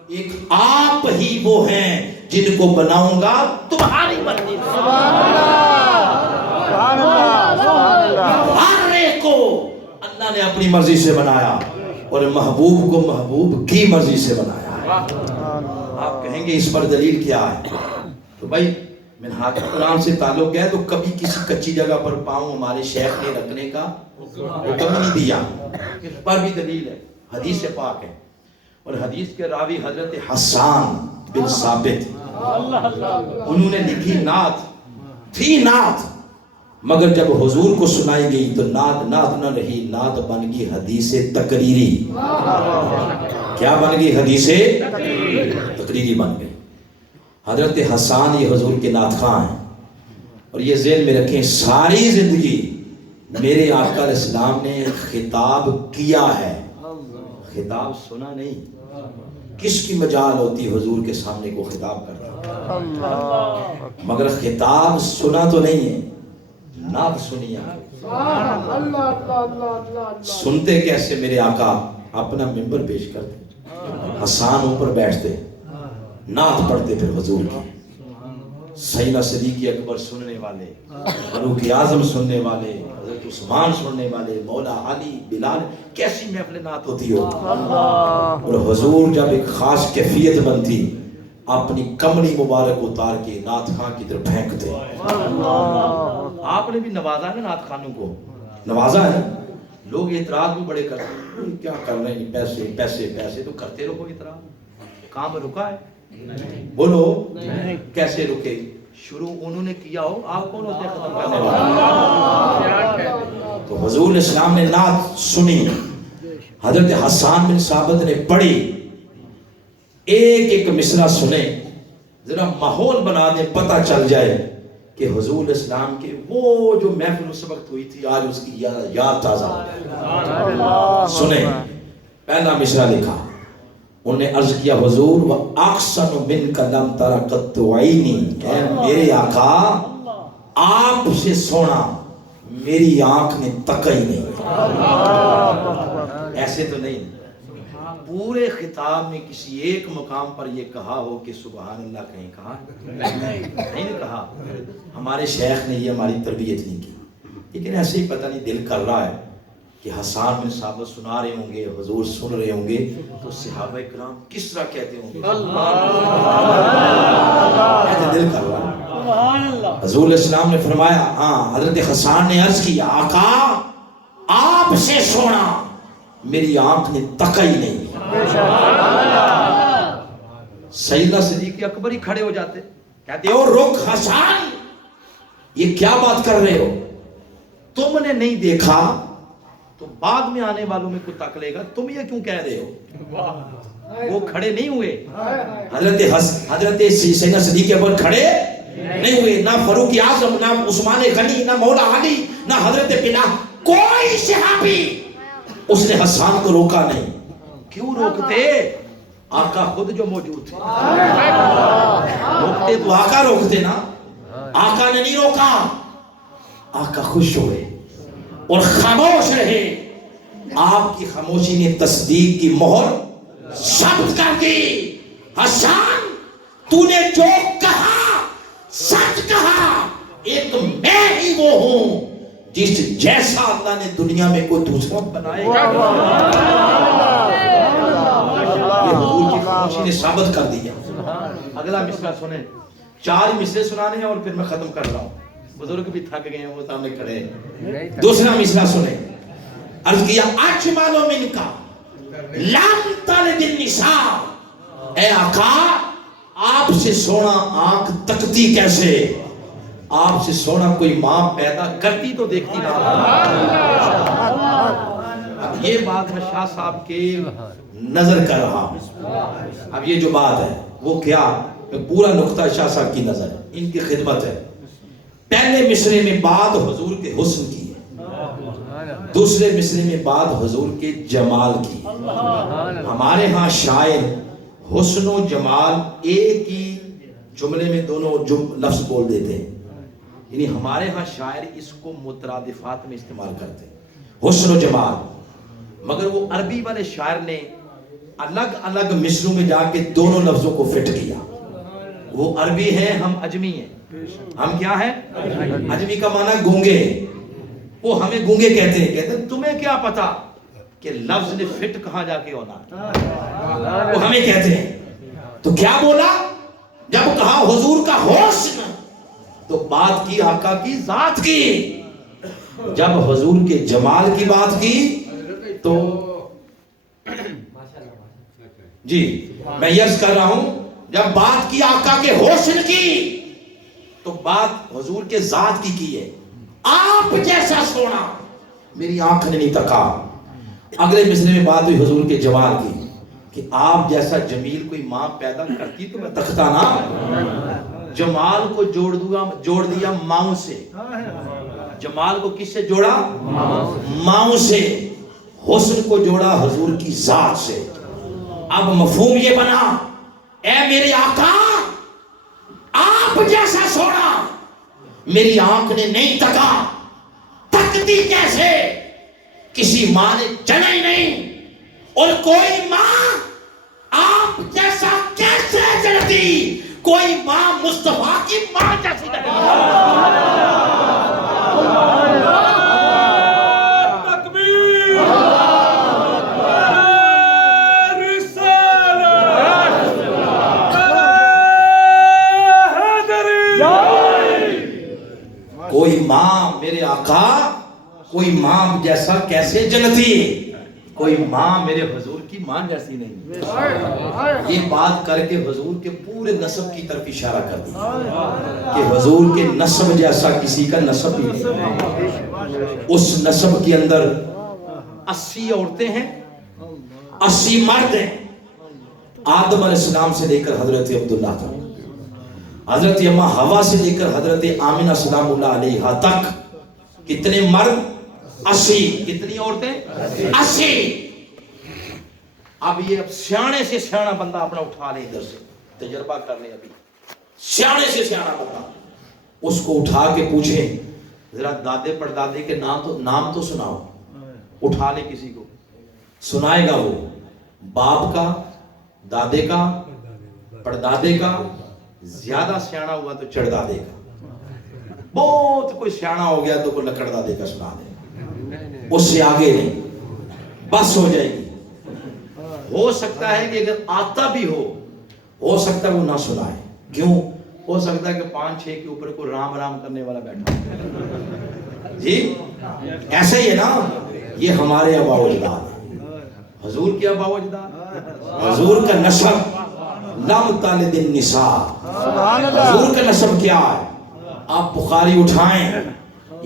ایک آپ ہی وہ ہیں جن کو بناؤں گا تمہاری مرضی سے. سبحان اللہ، سبحان اللہ. ہر ایک کو اللہ نے اپنی مرضی سے بنایا اور محبوب کو محبوب کی مرضی سے بنایا. آپ کہیں گے اس پر دلیل کیا ہے؟ تو بھائی منہاج القرآن سے تعلق ہے تو کبھی کسی کچی جگہ پر پاؤں ہمارے شیخ نے رکھنے کا حکم نہیں دیا. اس پر بھی دلیل ہے، حدیث پاک ہے. اور حدیث کے راوی حضرت حسان بن ثابت، انہوں نے لکھی نعت تھی. نعت مگر جب حضور کو سنائی گئی تو نعت نعت نہ رہی، نعت بن گئی حدیث تقریری. کیا بن گئی؟ حدیث تقریری بن گئی. حضرت حسان یہ حضور کے نعت خواں ہیں، اور یہ ذہن میں رکھیں ساری زندگی میرے آقا علیہ السلام نے خطاب کیا ہے، خطاب سنا نہیں. کس کی مجال ہوتی حضور کے سامنے کو خطاب کرتا، مگر خطاب سنا تو نہیں ہے، نعت سنی ہے. سنتے کیسے میرے آقا؟ اپنا ممبر پیش کرتے، حسان اوپر بیٹھتے، نعت پڑھتے پھر حضور کی. سیدنا صدیق اکبر سننے والے، فاروق اعظم سننے والے، حضرت عثمان سننے والے، مولا علی، بلال، کیسی محفل نعت ہوتی ہو. اور حضور جب ایک خاص کیفیت بنتی، اپنی کملی مبارک اتار کے نعت خواں کی طرف پھینکتے. آپ نے بھی نوازا ہے نعت خانوں کو، نوازا ہے. لوگ اعتراض بھی بڑے کرتے ہیں، کیا کر رہے ہیں، پیسے پیسے پیسے. تو کرتے رہو اعتراض، کام رکا ہے؟ بولو کیسے رکے؟ شروع انہوں نے کیا ہو، آپ کون ہوتے ہیں ختم کرنے والے؟ تو حضور اسلام نے نعت سنی، حضرت حسان بن ثابت نے پڑھی. ایک ایک مصرع سنے، ذرا ماحول بنا دیں، پتہ چل جائے کہ حضور اسلام کے وہ جو محفل اس وقت ہوئی تھی آج اس کی یاد تازہ ہو گئی. سنیں پہلا مصرع لکھا، انہوں نے عرض کیا حضور وَأَحْسَنُ مِنْكَ لَمْ تَرَ قَطُّ عَيْنِي، اے میرے آقا آپ سے سونا میری آنکھ نے تکا ہی نہیں. ایسے تو نہیں، پورے خطاب میں کسی ایک مقام پر یہ کہا ہو کہ سبحان اللہ کہیں کہا نہیں کہا. ہمارے شیخ نے یہ ہماری تربیت نہیں کی، لیکن ایسے ہی پتہ نہیں دل کر رہا ہے کہ حسان بن ثابت سنا رہے ہوں گے، حضور سن رہے ہوں گے، تو صحابہ کرام کس طرح کہتے ہوں گے. ایسے دل کر رہا ہے. حضور السلام نے فرمایا، ہاں حضرت حسان نے عرض کیا آقا آپ سے سونا میری آنکھ نے تکا ہی نہیں. سیدنا صدیق اکبر ہی کھڑے ہو جاتے، کہتے ہو رک حسان، یہ کیا بات کر رہے ہو؟ تم نے نہیں دیکھا تو بعد میں آنے والوں میں کوئی تک لے گا، تم یہ کیوں کہہ رہے ہو؟ وہ کھڑے نہیں ہوئے، حضرت سیدنا صدیق اکبر کھڑے نہیں ہوئے، نہ فاروق اعظم، نہ عثمان غنی، نہ مولا علی، نہ حضرت بلال، کوئی صحابی اس نے حسان کو روکا نہیں. کیوں روکتے؟ آقا خود جو موجود تھے. روکتے تو آقا روکتے نا، آقا نے نہیں روکا. آقا خوش ہوئے اور خاموش رہے. آپ کی خاموشی نے تصدیق کی مہر ثابت کر دی. حسان تو نے جو کہا سچ کہا، ایک میں ہی وہ ہوں جس جیسا اللہ نے دنیا میں کوئی دوسرا بنائے گا. یہ حضور کی خاموشی نے ثابت کر دیا. اگلا مصرع سنیں، 4 مصرع سنانے ہیں اور پھر میں ختم کر رہا ہوں. بزرگ بھی تھک گئے ہیں، وہ سامنے کھڑے ہیں. دوسرا مصرع سنیں، عرض کیا اجمل منکا لم تلد النساء، اے آقا آپ سے سونا آنکھ تکتی کیسے؟ آپ سے سونا کوئی ماں پیدا کرتی تو دیکھتی نہ. اب یہ بات میں شاہ صاحب کے نظر کر رہا ہوں. اب یہ جو بات ہے وہ کیا، پورا نقطہ شاہ صاحب کی نظر ہے، ان کی خدمت ہے. پہلے مصرے میں بات حضور کے حسن کی ہے، دوسرے مصرے میں بات حضور کے جمال کی. ہمارے ہاں شاعر حسن و جمال ایک ہی جملے میں دونوں لفظ بول دیتے ہیں، یعنی ہمارے ہاں شاعر اس کو مترادفات میں استعمال کرتے ہیں، حسن و جمال. مگر وہ عربی والے شاعر نے الگ الگ مصروں میں جا کے دونوں لفظوں کو فٹ کیا. وہ عربی ہیں، ہم عجمی ہیں. ہم کیا ہیں؟ عجمی کا معنی گونگے. وہ ہمیں گونگے کہتے ہیں تمہیں کیا پتا کہ لفظ نے فٹ کہاں جا کے ہونا. وہ ہمیں کہتے ہیں. تو کیا بولا جب کہا حضور کا حسن، تو بات کی آقا کی ذات کی. جب حضور کے جمال کی بات کی تو جی میں یس کر رہا ہوں، جب بات کی آقا کے حسن کی تو بات حضور کے ذات کی ہے. آپ جیسا سونا میری آنکھ نے نہیں تکا. اگلے مصرے میں بات ہوئی حضور کے جمال کی کہ آپ جیسا جمیل کوئی ماں پیدا کرتی تو میں تختہ نہ. جمال کو جوڑ دیا ماؤں سے. جمال کو کس سے جوڑا؟ ماؤں سے. حسن کو جوڑا حضور کی ذات سے. اب مفہوم یہ بنا، اے میرے آقا آپ جیسا سونا میری آنکھ نے نہیں تکا. تکتی کیسے؟ کسی ماں نے جنا ہی نہیں. اور کوئی ماں آپ جیسا کیسے جنتی؟ کوئی ماں مصطفیٰ کی ماں جیسی نہیں. کوئی ماں میرے آقا، کوئی ماں جیسا کیسے جنتی؟ کوئی ماں میرے حضور کی ماں جیسی نہیں. یہ بات کر کے حضور کے پورے نسب کی طرف اشارہ کر دیا کہ حضور کے نسب جیسا کسی کا نسب ہی نہیں. اس نسب کے اندر 80 عورتیں ہیں، 80 مرد ہیں. آدم علیہ السلام سے لے کر حضرت عبداللہ تک، حضرت اماں حوا سے لے کر حضرت آمنہ سلام اللہ علیہ تک کتنے مرد؟ 80. کتنی عورتیں؟ 80. اب یہ سیانے سے سیانا بندہ اپنا اٹھا لے، ادھر سے تجربہ کر لے. ابھی سیانے سے سیانا بندہ اس کو اٹھا کے پوچھے ذرا دادے پردادے کے نام تو سناؤ. اٹھا لے کسی کو، سنائے گا وہ باپ کا، دادے کا، پردادے کا. زیادہ سیانا ہوا تو چڑھ دادے کا. بہت کوئی سیانا ہو گیا تو کوئی لکڑ دادے کا سنا دے. اس سے آگے نہیں، بس ہو جائے گی. ہو سکتا ہے کہ اگر آتا بھی ہو سکتا ہے وہ نہ سنائے. کیوں؟ ہو سکتا ہے کہ 5-6 کے اوپر کوئی رام رام کرنے والا بیٹھا. جی ایسا ہی ہے نا. یہ ہمارے آبا و اجداد ہیں. حضور کی آبا و اجداد، حضور کا نسب لم تلد النساء. حضور کا نسب کیا ہے؟ آپ بخاری اٹھائیں،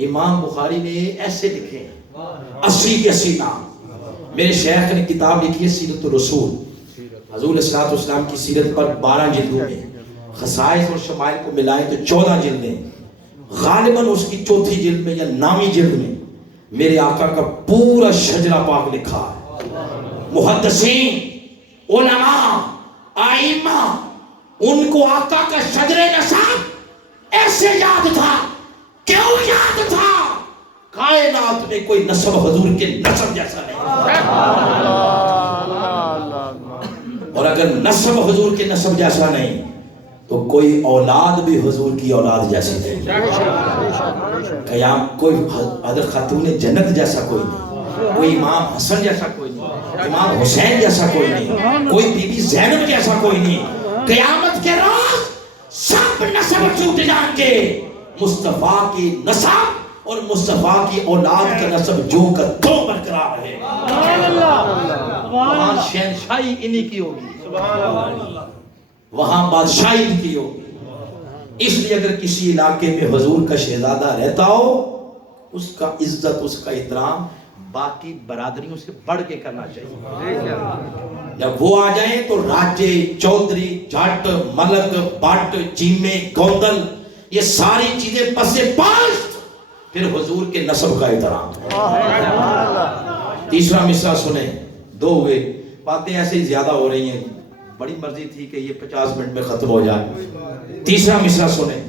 امام بخاری نے ایسے لکھے 80 کے 80 نام. میرے شیخ نے کتاب لکھی ہے سیرت الرسول. حضور صلی اللہ علیہ وسلم کی سیرت پر 12 جلدوں میں، خصائص اور شمائل کو ملائیں تو 14 جلدیں. غالباً اس کی 4تھی جلد میں یا 9ویں جلد میں میرے آقا کا پورا شجرہ پاک لکھا ہے. محدثین، علماء، آئمہ، ان کو آقا کا شجر نسب ایسے یاد تھا. کیوں یاد تھا؟ کائنات میں کوئی نسب حضور کے نسب جیسا نہیں. اور اگر نسب حضور کے نسب جیسا نہیں تو کوئی اولاد بھی حضور کی اولاد جیسی نہیں. قیام کوئی حضرت خاتون جنت جیسا کوئی نہیں، کوئی امام حسن جیسا کوئی نہیں، امام حسین جیسا کوئی نہیں، کوئی بی بی زینب جیسا کوئی نہیں. قیامت کے روز سب نسب چھوٹ جائیں گے. مصطفیٰ کی نسب اور مصطفیٰ کی اولاد کا نسب جو کا تو برقرار رہے. وہاں شہنشاہی انہی کی ہوگی، وہاں بادشاہی ان کی ہوگی. اس لیے اگر کسی علاقے میں حضور کا شہزادہ رہتا ہو، اس کا عزت، اس کا احترام باقی برادریوں سے بڑھ کے کرنا چاہیے. جب وہ آ جائیں تو راجے، چودھری، جٹ، ملک، بٹ، چیمے، گوندل، یہ ساری چیزیں پسے پاشت. پھر حضور کے نسب کا احترام. تیسرا مصرع سنیں. 2 ہوئے، باتیں ایسے ہی زیادہ ہو رہی ہیں، بڑی مرضی تھی کہ یہ 50 منٹ میں ختم ہو جائے. تیسرا مصرع سنیں.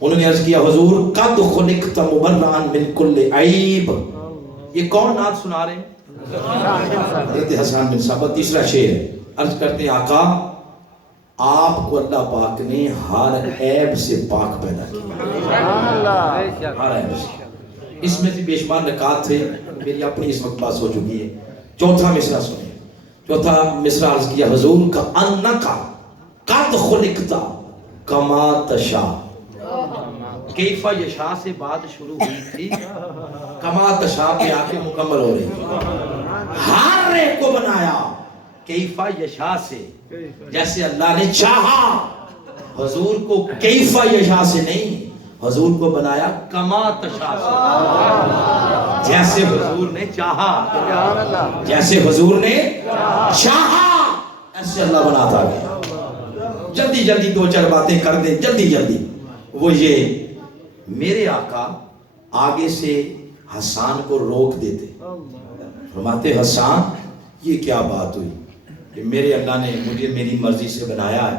انہوں نے عرض کیا حضور قد خلقت مبرئا من کل عیب. یہ کون نعت سنا رہے ہیں؟ حضرت حسان بن ثابت. تیسرا شعر عرض کرتے ہیں آقا آپ کو اللہ پاک نے ہر عیب سے پاک پیدا کیا. ہر عیب سے. اس میں سے بے شمار نکات تھے، میری اپنی اس وقت بات ہو چکی ہے. چوتھا مصرع سنیں. چوتھا مصرع عرض کیا حضور کا انکا قد خلقتا کما تشاء. کیفا یشاء سے بات شروع ہوئی تھی، کما تشاء پہ آ کے مکمل ہو رہی ہے. ہر ایک کو بنایا کیفا یشاء سے، جیسے اللہ نے چاہا. حضور کو کیفا یشاء سے نہیں، حضور کو بنایا کما تشاء سے، جیسے حضور نے چاہا. جیسے حضور نے چاہا. ایسے اللہ بناتا گیا. جلدی جلدی دو چار باتیں کر دیں جلدی جلدی. وہ یہ میرے آقا آگے سے حسان کو روک دیتے. فرماتے حسان یہ کیا بات ہوئی کہ میرے اللہ نے مجھے میری مرضی سے بنایا ہے.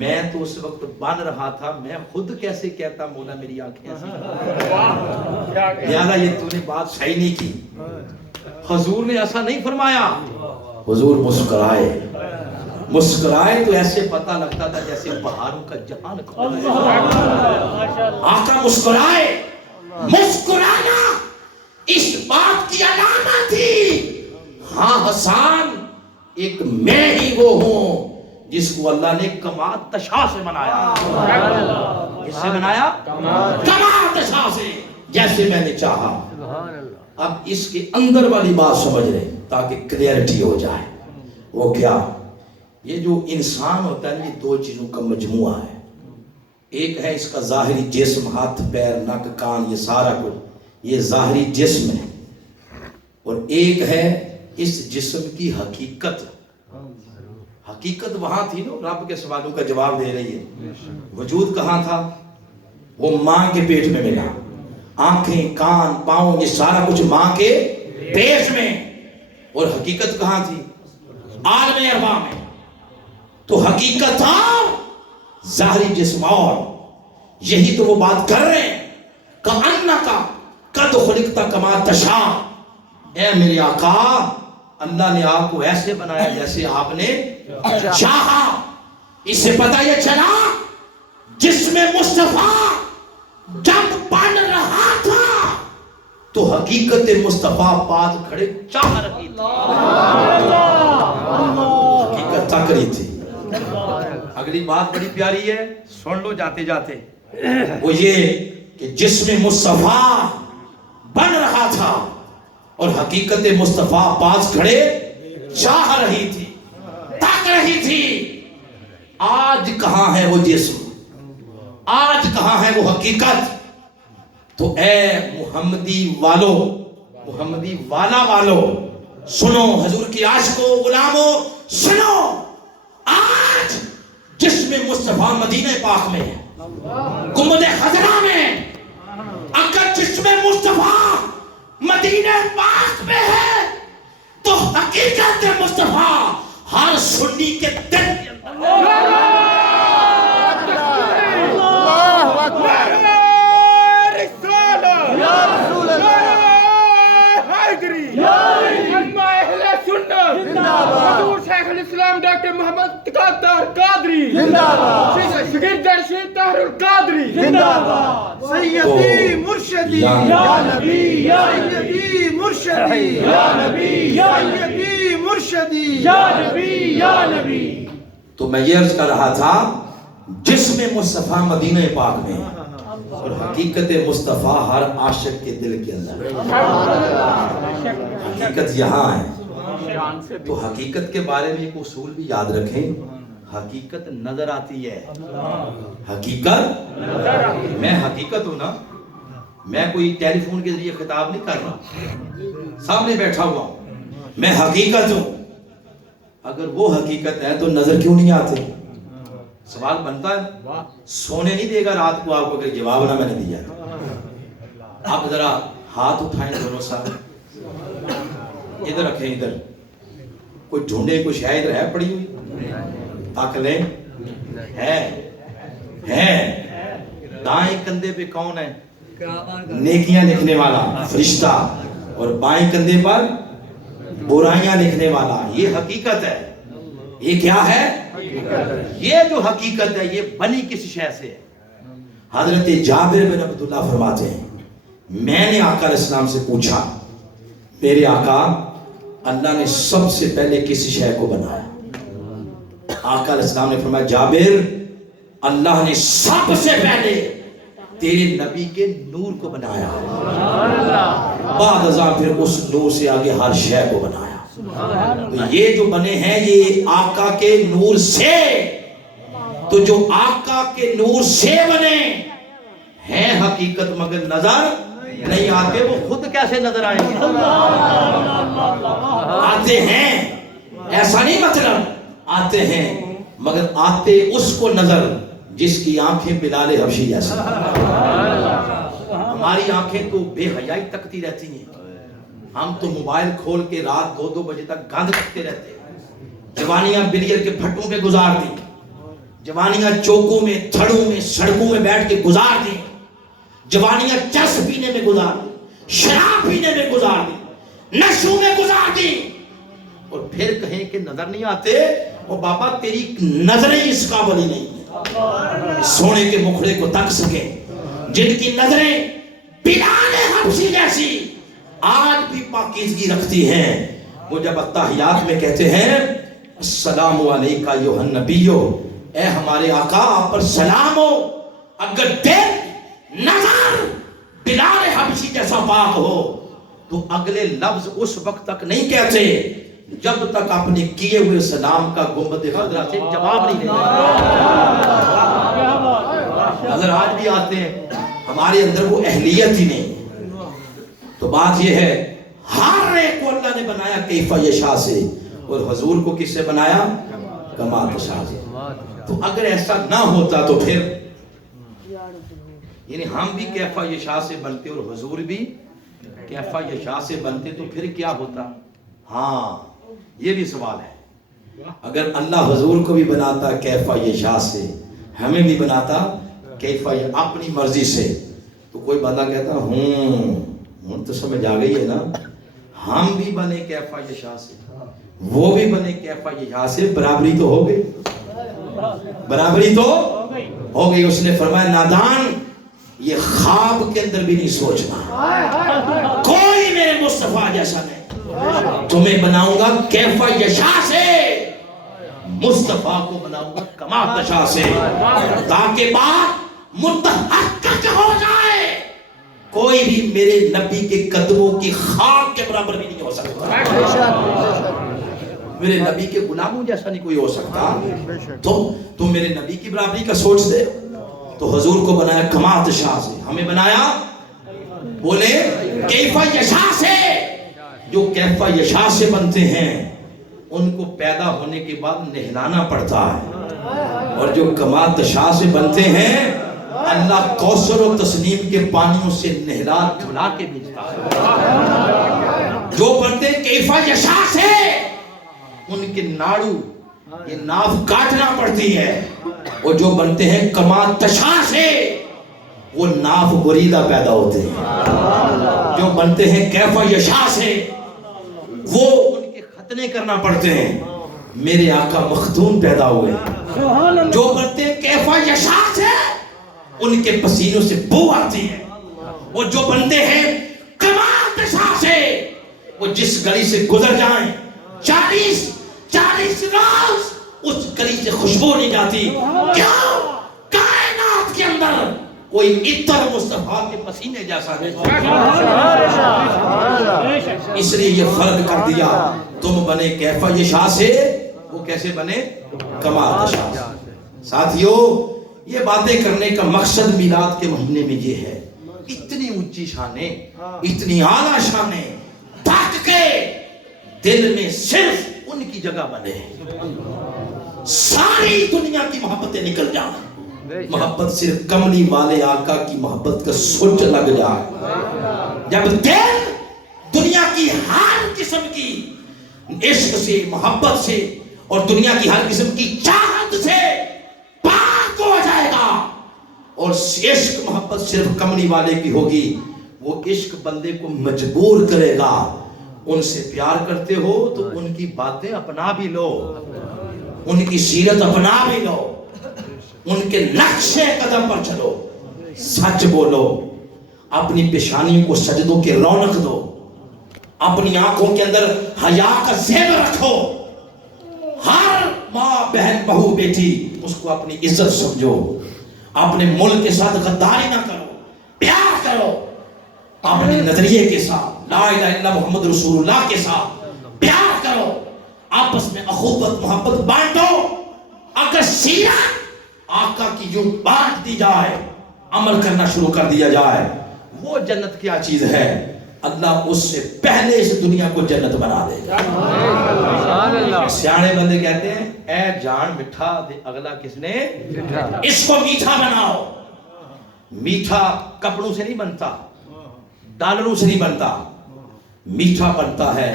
میں تو اس وقت بن رہا تھا, میں خود کیسے کہتا مولا میری آنکھیں ایسی. لہذا یہ تو نے بات صحیح نہیں کی. حضور نے ایسا نہیں فرمایا. حضور مسکرائے. مسکرائے تو ایسے پتہ لگتا تھا جیسے پہاڑوں کا جہان کھل گیا. آقا مسکرائے. مسکرانا اس بات کی علامت تھی ہاں حسان ایک میں ہی وہ ہوں جس کو اللہ نے کمال تشا سے بنایا. کس سے بنایا؟ کمال تشا سے, جیسے میں نے چاہا. اب اس کے اندر والی بات سمجھ رہے تاکہ کلیئرٹی ہو جائے. وہ کیا؟ یہ جو انسان ہوتا ہے یہ دو چیزوں کا مجموعہ ہے. ایک ہے اس کا ظاہری جسم, ہاتھ پیر ناک کان یہ سارا کچھ, یہ ظاہری جسم ہے. اور ایک ہے اس جسم کی حقیقت. حقیقت وہاں تھی نا, رب کے سوالوں کا جواب دے رہی ہے. وجود کہاں تھا؟ وہ ماں کے پیٹ میں ملا. آنکھیں کان پاؤں یہ سارا کچھ ماں کے پیٹ میں. اور حقیقت کہاں تھی؟ عالم ارواح میں. تو حقیقت اور ظاہری جسم اور, یہی تو وہ بات کر رہے ہیں. کأنک قد خلقت کما تشاء. اے میرے آقا اللہ نے آپ کو ایسے بنایا جیسے آپ نے چاہا. اس سے پتہ یہ چلا جسم مصطفیٰ جب بن رہا تھا تو حقیقت مصطفیٰ پاس کھڑے چاہ رہی تھی. حقیقت تک رہی تھی. اگلی بات بڑی پیاری ہے, سن لو جاتے جاتے. وہ یہ کہ جسم مصطفیٰ بن رہا تھا اور حقیقت مصطفیٰ پاس کھڑے چاہ رہی تھی, تک رہی تھی. آج کہاں ہے وہ جسم؟ آج کہاں ہے وہ حقیقت؟ تو اے محمدی والو, محمدی والا والو سنو, حضور کی عاشقو غلامو سنو. آج جسم مصطفیٰ مدینہ پاک میں ہے, گنبد خضرا میں. اگر جسم مصطفیٰ مدینہ پاک میں ہے تو حقیقت مصطفیٰ ہر سنی کے دل کے اندر. شیخ الاسلام ڈاکٹر محمد طاہر قادری زندہ باد. شگرد ارشد طاہر القادری زندہ باد. سیدی مرشدی یا نبی یا سیدی مرشدی یا نبی یا سیدی مرشدی یا نبی یا نبی. تو میں یہ عرض کر رہا تھا جسم مصطفیٰ مدینہ پاک میں اور حقیقت مصطفیٰ ہر عاشق کے دل کے اندر. حقیقت یہاں ہے. تو حقیقت کے بارے میں ایک اصول بھی یاد رکھیں, حقیقت نظر آتی ہے. حقیقت میں حقیقت ہوں نا, میں کوئی ٹیلی فون کے ذریعے خطاب نہیں کر رہا, سامنے بیٹھا ہوا ہوں, میں حقیقت ہوں. اگر وہ حقیقت ہے تو نظر کیوں نہیں آتے؟ سوال بنتا ہے. سونے نہیں دے گا رات کو آپ کو کہ جواب نہ میں نے دیا. آپ ذرا ہاتھ اٹھائیں دونوں ساتھ, ادھر رکھیں, ادھر کوئی ڈھونڈے, کوئی شاید ادھر ہے پڑی ہوئی, تاک لیں. ہے دائیں کندھے پہ کون ہے؟ نیکیاں لکھنے والا فرشتہ, اور بائیں کندھے پر برائیاں لکھنے والا. یہ حقیقت ہے. یہ کیا ہے؟ یہ جو حقیقت ہے یہ بنی کس شے سے ہے؟ حضرت جابر بن عبداللہ فرماتے ہیں میں نے آقا علیہ السلام سے پوچھا میرے آقا اللہ نے سب سے پہلے کس شے کو بنایا؟ آقا علیہ السلام نے فرمایا جابر اللہ نے سب سے پہلے تیرے نبی کے نور کو بنایا, بعد ازاں پھر اس نور سے آگے ہر شے کو بنایا. تو یہ جو بنے ہیں یہ آقا کے نور سے. تو جو آقا کے نور سے بنے ہیں حقیقت مگر نظر نہیں آتے. وہ خود کیسے نظر آئیں گے؟ آتے ہیں, ایسا نہیں مطلب. آتے ہیں مگر آتے اس کو نظر جس کی آنکھیں بلال حبشی جیسی. ہماری آنکھیں تو بے حیائی تکتی رہتی ہیں. ہم تو موبائل کھول کے رات 2-2 بجے تک گند تکتے رہتے ہیں. جوانیاں بلیئر کے پھٹوں پہ گزار دی, جوانیاں چوکوں میں, تھڑوں میں, سڑکوں میں بیٹھ کے گزار دی, جوانیاں چرس پینے میں گزار دی, شراب پینے میں گزار دی, نشوں میں گزار دی, اور پھر کہیں کہ نظر نہیں آتے. وہ بابا تیری نظریں اس قابل ہی نہیں ہیں سونے کے مکھڑے کو تک سکے. جن کی نظریں بلال حبشی جیسی آج بھی پاکیزگی رکھتی ہیں, وہ جب التحیات میں کہتے ہیں السلام علیکہ ایھا النبیو, اے ہمارے آقا آپ پر سلام ہو, اگر دل نظر بلال حبشی جیسا پاک ہو تو اگلے لفظ اس وقت تک نہیں کہتے جب تک اپنے کیے ہوئے سلام کا گنبد خضرا سے جواب نہیں دیتے. اگر آج بھی آتے ہیں ہمارے اندر وہ اہلیت ہی نہیں. تو بات یہ ہے ہر ایک کو اللہ نے بنایا کیف یشاء سے, اور حضور کو کس سے بنایا؟ کما تشاء سے. تو اگر ایسا نہ ہوتا تو پھر یعنی ہم بھی کیف یشاء سے بنتے اور حضور بھی کیف یشاء سے بنتے تو پھر کیا ہوتا؟ ہاں یہ بھی سوال ہے. اگر اللہ حضور کو بھی بناتا کیف یشاء سے, ہمیں بھی بناتا کیف اپنی مرضی سے, تو کوئی بندہ کہتا ہوں تو سمجھ آ گئی ہے نا, ہم بھی بنے کیف یشاء سے, وہ بھی بنے کیف یشاء سے, برابری تو ہو گئی, برابری تو ہو گئی. اس نے فرمایا نادان یہ خواب کے اندر بھی نہیں سوچنا, کوئی میرے مصطفیٰ جیسا نہیں, تمہیں بناؤں گا کیف یشاء سے, مصطفیٰ کو بناؤں گا کما تشاء سے, تاکہ بات متحقق ہو جائے. کوئی بھی میرے نبی کے قدموں کی خاک کے برابر بھی نہیں ہو سکتا, میرے نبی کے غلاموں جیسا نہیں کوئی ہو سکتا. تو میرے نبی کی برابری کا سوچ دے. تو حضور کو بنایا کما تشاء سے, ہمیں بنایا بولے کیف یشاء سے. جو کیف یشاء سے بنتے ہیں ان کو پیدا ہونے کے بعد نہلانا پڑتا ہے, اور جو کما تشاء سے بنتے ہیں اللہ کوثر و تسنیم کے پانیوں سے نہلا دھلا کے بھیجتا ہے. جو بنتے کیف یشاء سے ان کے ناڑو یہ ناف کاٹنا پڑتی ہے, اور جو بنتے ہیں کما تشاء سے وہ ناف بریدہ پیدا ہوتے ہیں. جو بنتے ہیں کیف یشاء سے وہ ان کے ختنے کرنا پڑتے ہیں. میرے آقا مختون پیدا ہوئے. جو بنتے ہیں کیف یشاء سے ان کے پسینوں سے بو آتی ہے, وہ جو بنتے ہیں کما تشاء سے وہ جس گلی سے گزر جائیں 40 روز اس گلی سے خوشبو نہیں جاتی. کیوں؟ کائنات کے اندر کوئی عطر مصطفیٰ کے پسینے جیسا نہیں. اس لیے یہ فرق کر دیا, تم بنے کیف یشاء سے, وہ کیسے بنے؟ کما تشاء سے. ساتھیو یہ باتیں کرنے کا مقصد میلاد کے مہینے میں یہ ہے, اتنی اونچی شانیں, اتنی اعلیٰ شانیں, تاکہ کے دل میں صرف ان کی جگہ بنے, ساری دنیا کی محبتیں نکل جائیں, محبت صرف کملی والے آقا کی محبت کا سوچ لگ جائے. جب دل دنیا کی ہر قسم کی عشق سے, محبت سے اور دنیا کی ہر قسم کی چاہت سے پاک ہو جائے گا, اور عشق محبت صرف کملی والے کی ہوگی, وہ عشق بندے کو مجبور کرے گا. ان سے پیار کرتے ہو تو ان کی باتیں اپنا بھی لو, ان کی سیرت اپنا بھی لو, ان کے نقشے قدم پر چلو, سچ بولو, اپنی پیشانیوں کو سجدوں کے رونق دو, اپنی آنکھوں کے اندر حیا کا زیور رکھو. ہر ماں بہن بہو بیٹی اس کو اپنی عزت سمجھو. اپنے ملک کے ساتھ غداری نہ کرو, پیار کرو. اپنے نظریے کے ساتھ لا الہ الا محمد رسول اللہ کے ساتھ پیار کرو. آپس میں اخوت محبت بانٹو. اگر سیرت آقا کی یوں بانٹ دی جائے, عمل کرنا شروع کر دیا جائے, وہ جنت کیا چیز ہے, اللہ اس سے پہلے اس دنیا کو جنت بنا دے. سیانے بندے کہتے ہیں اے جان مٹھا دے اگلا کس نے؟ اس کو میٹھا بناؤ. میٹھا کپڑوں سے نہیں بنتا, ڈالروں سے نہیں بنتا, میٹھا بنتا ہے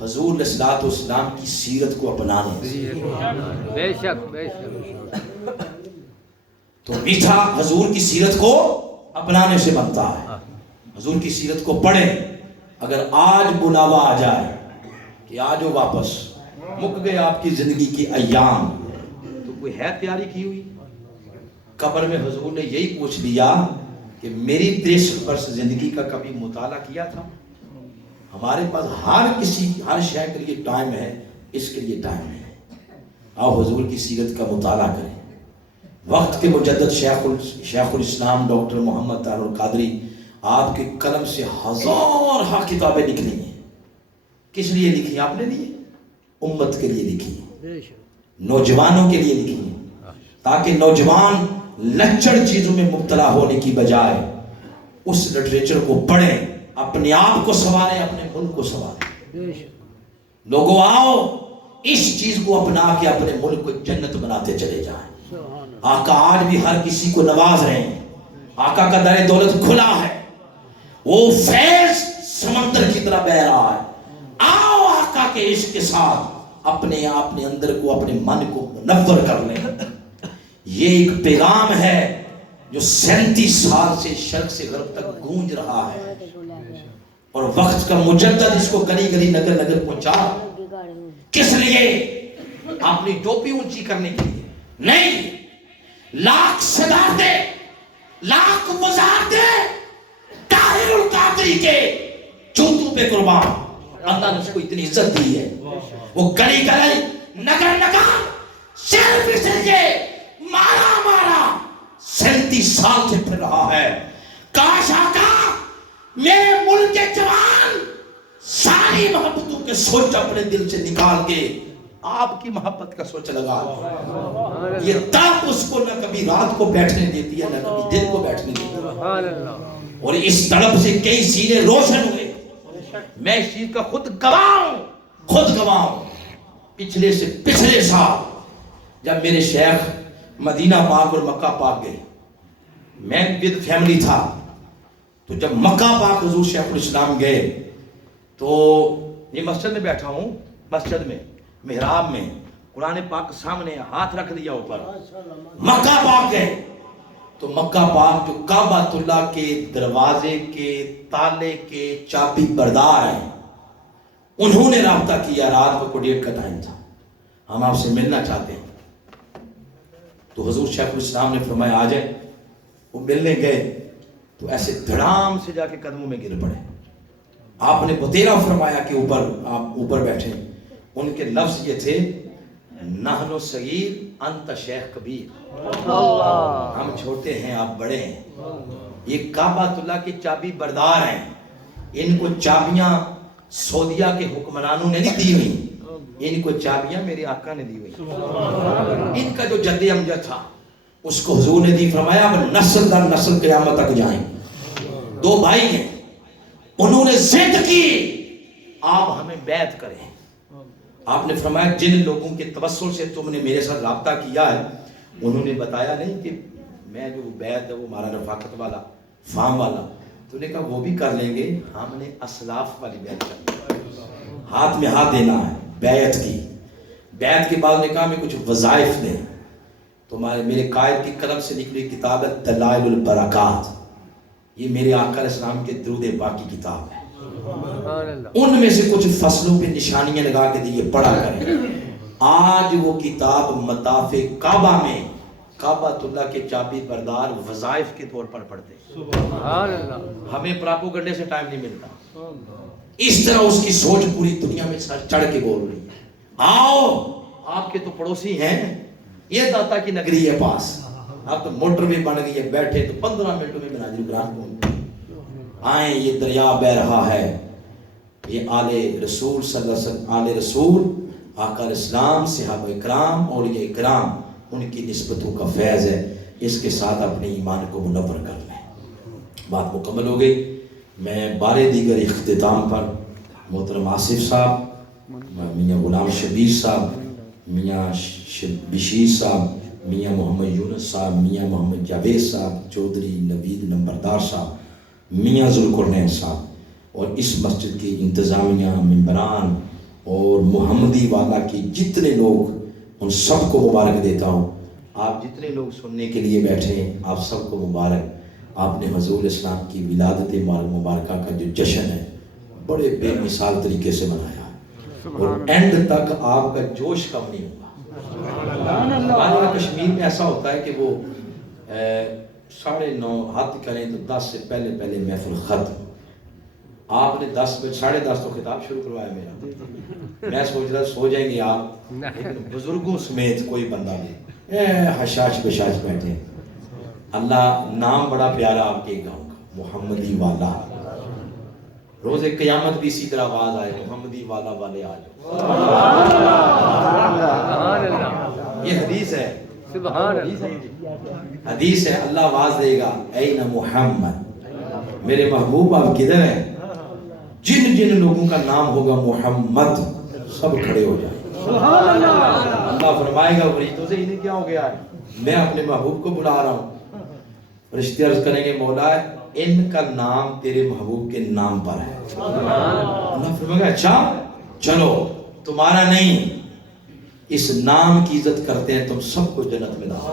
حضور علیہ الصلوۃ والسلام کی سیرت کو اپنانے سے. بے شک بے شک. تو میٹھا حضور کی سیرت کو اپنانے سے بنتا ہے. حضور کی سیرت کو پڑھیں. اگر آج بلاوا آ جائے کہ آجو واپس, مک گئے آپ کی زندگی کے ایام, تو کوئی ہے تیاری کی ہوئی؟ قبر میں حضور نے یہی پوچھ لیا کہ میری 63 برس زندگی کا کبھی مطالعہ کیا تھا؟ ہمارے پاس ہر شے کے لیے ٹائم ہے, اس کے لیے ٹائم ہے. آؤ حضور کی سیرت کا مطالعہ کریں. وقت کے مجدد شیخ الاسلام ڈاکٹر محمد طاہر القادری, آپ کے قلم سے ہزارہ کتابیں لکھ لی ہیں. کس لیے لکھی؟ آپ نے لیے امت کے لیے لکھی ہیں, نوجوانوں کے لیے لکھی ہیں, تاکہ نوجوان لچڑ چیزوں میں مبتلا ہونے کی بجائے اس لٹریچر کو پڑھیں, اپنے آپ کو سنواریں, اپنے ملک کو سنواریں. لوگوں آؤ اس چیز کو اپنا کے اپنے ملک کو جنت بناتے چلے جائیں. آقا آج بھی ہر کسی کو نواز رہے ہیں. آقا کا در دولت کھلا ہے, وہ فیض سمندر کی طرح بہ رہا ہے. آؤ آقا کے عشق کے ساتھ اپنے اندر کو, اپنے من کو منور کر لیں. یہ ایک پیغام ہے جو 37 سال سے شرق سے غرب تک گونج رہا ہے, اور وقت کا مجدد اس کو گلی گلی نگر نگر پہنچا. کس لیے؟ اپنی ٹوپی اونچی کرنے کے لیے نہیں. لاکھ صدا دے, لاکھ وزار دے, طاہر القادری کے جوتوں پہ قربان. اللہ نے اس کو اتنی عزت دی ہے. وہ گلی گلی نگر نگر صرف اس لیے مارا 37 سال سے پھر رہا ہے. کاش آقا میرے ملک کے جوان ساری محبتوں کے سوچ اپنے دل سے نکال کے آپ کی محبت کا سوچ لگا. یہ تڑپ اس کو نہ کبھی رات کو بیٹھنے دیتی ہے, نہ کبھی دن کو بیٹھنے دیتی ہے, اور اس تڑپ سے کئی سینے روشن ہوئے. میں اس چیز کا خود گواہ ہوں. پچھلے سے پچھلے سال جب میرے شیخ مدینہ پاک اور مکہ پاک گئے, میں ود فیملی تھا, تو جب مکہ پاک حضور شیخ الاسلام گئے تو یہ مسجد میں بیٹھا ہوں, مسجد میں محراب میں قرآن پاک سامنے ہاتھ رکھ دیا اوپر. مکہ پاک گئے تو مکہ پاک جو کعبۃ اللہ کے دروازے کے تالے کے چابی بردار ہیں, انہوں نے رابطہ کیا. رات کو 1:30 کا ٹائم تھا, ہم آپ سے ملنا چاہتے ہیں. تو حضور شیخ الاسلام نے فرمایا آ جائیں. وہ ملنے گئے تو ایسے دھڑام سے جا کے قدموں میں گر پڑے. آپ نے بتیرا فرمایا کہ آپ اوپر بیٹھے. ان کے لفظ یہ تھے, نحن صغیر انت شیخ کبیر. ہم چھوٹے ہیں آپ بڑے ہیں. یہ کعبۃ اللہ کے چابی بردار ہیں. ان کو چابیاں سعودیہ کے حکمرانوں نے نہیں دی ہوئی, ان کو چابیاں میرے آقا نے دی ہوئی. ان کا جو جد امجد تھا اس کو حضور نے دی. فرمایا اب نسل در نسل قیامت تک جائیں. 2 بھائی ہیں, انہوں نے ضد کی آپ ہمیں بیعت کریں. آپ نے فرمایا جن لوگوں کے توسل سے تم نے میرے ساتھ رابطہ کیا ہے, انہوں نے بتایا نہیں کہ میں جو بیعت ہے وہ ہمارا رفاقت والا فام والا. تو نے کہا وہ بھی کر لیں گے, ہم نے اسلاف والی بیعت کرنی ہے, ہاتھ میں ہاتھ دینا ہے بیعت کی. بیعت کے بعد نے کہا میں کچھ وظائف دیں. تو میرے قائد کی قلم سے نکلی کتاب ہے دلائل البرکات. یہ میرے آقا علیہ السلام کے درود پاک کی کتاب ہے. ان میں سے کچھ فصلوں پہ نشانیاں لگا کے دیے, پڑھا کریں. آج وہ کتاب مطاف کعبہ میں کعبۃ اللہ کے چابی بردار وظائف کے طور پر پڑھتے. ہمیں پراپوگنڈے سے ٹائم نہیں ملتا. اس طرح اس کی سوچ پوری دنیا میں سر چڑھ کے بول رہی ہے. آؤ آپ کے تو پڑوسی ہیں, یہ داتا کی نگری ہے پاس, اب تو موٹر وے بن گئی ہے, بیٹھے تو 15 منٹوں میں مناظر گرام پہنچ آئیں. یہ دریا بہ رہا ہے, یہ آل رسول صلی اللہ علیہ وسلم, آل رسول آقا علیہ السلام, صحابہ اکرام, اولیاء اکرام, ان کی نسبتوں کا فیض ہے. اس کے ساتھ اپنے ایمان کو منور کر لیں. بات مکمل ہو گئی. میں بار دیگر اختتام پر محترم آصف صاحب, میاں غلام شبیر صاحب, میاں بشیر صاحب، میاں محمد یونس صاحب، میاں محمد جاوید صاحب، چودھری نوید نمبردار صاحب، میاں ذوالقرنین صاحب، اور اس مسجد کی انتظامیہ، ممبران اور محمدی والا کے جتنے لوگ، ان سب کو مبارک دیتا ہوں۔ آپ جتنے لوگ سننے کے لیے بیٹھے ہیں، آپ سب کو مبارک۔ آپ نے حضور اسلام کی ولادت مبارکہ کا جو جشن ہے بڑے بے مثال طریقے سے منایا ہے، اور اینڈ تک آپ کا جوش کم نہیں ہوگا۔ ہمارے کشمیر میں ایسا ہوتا ہے کہ وہ 9:30 حد کریں تو 10 سے پہلے محفل ختم۔ آپ نے 10 بجے 10:30 تو خطاب شروع کروایا میرا، میں سوچ رہا سو جائیں گے آپ، لیکن بزرگوں سمیت کوئی بندہ نہیں، حشاش بشاش بیٹھے۔ اللہ نام بڑا پیارا آپ کے گاؤں کا، محمدی والا۔ روز قیامت بھی اسی طرح آواز آئے، محمدی والا والے آ جاؤ۔ یہ حدیث ہے، حدیث ہے، اللہ آواز دے گا، این محمد، میرے محبوب آپ کدھر ہیں؟ جن جن لوگوں کا نام ہوگا محمد، سب کھڑے ہو جائیں۔ اللہ فرمائے گا فریدوں سے انہیں کیا ہو گیا ہے؟ میں اپنے محبوب کو بلا رہا ہوں۔ فرشتے عرض کریں گے مولا ان کا نام تیرے محبوب کے نام پر ہے۔ اللہ فرمائے گا اچھا چلو، تمہارا نہیں، اس نام کی عزت کرتے ہیں، تم سب کو جنت میں داخل۔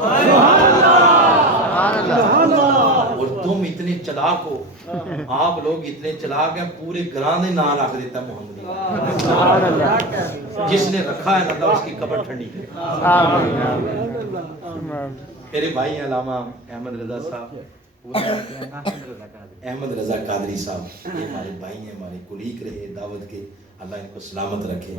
اور تم اتنے چلاک ہو، آپ لوگ اتنے چلاک ہیں، پورے گرانے نام رکھ دیتا ہے محمدی۔ جس نے رکھا ہے اللہ اس کی قبر ٹھنڈی کرے۔ میرے بھائی علامہ احمد رضا صاحب، احمد رضا قادری صاحب، یہ ہمارے بھائی ہیں، ہمارے کولیگ رہے دعوت کے، اللہ ان کو سلامت رکھے۔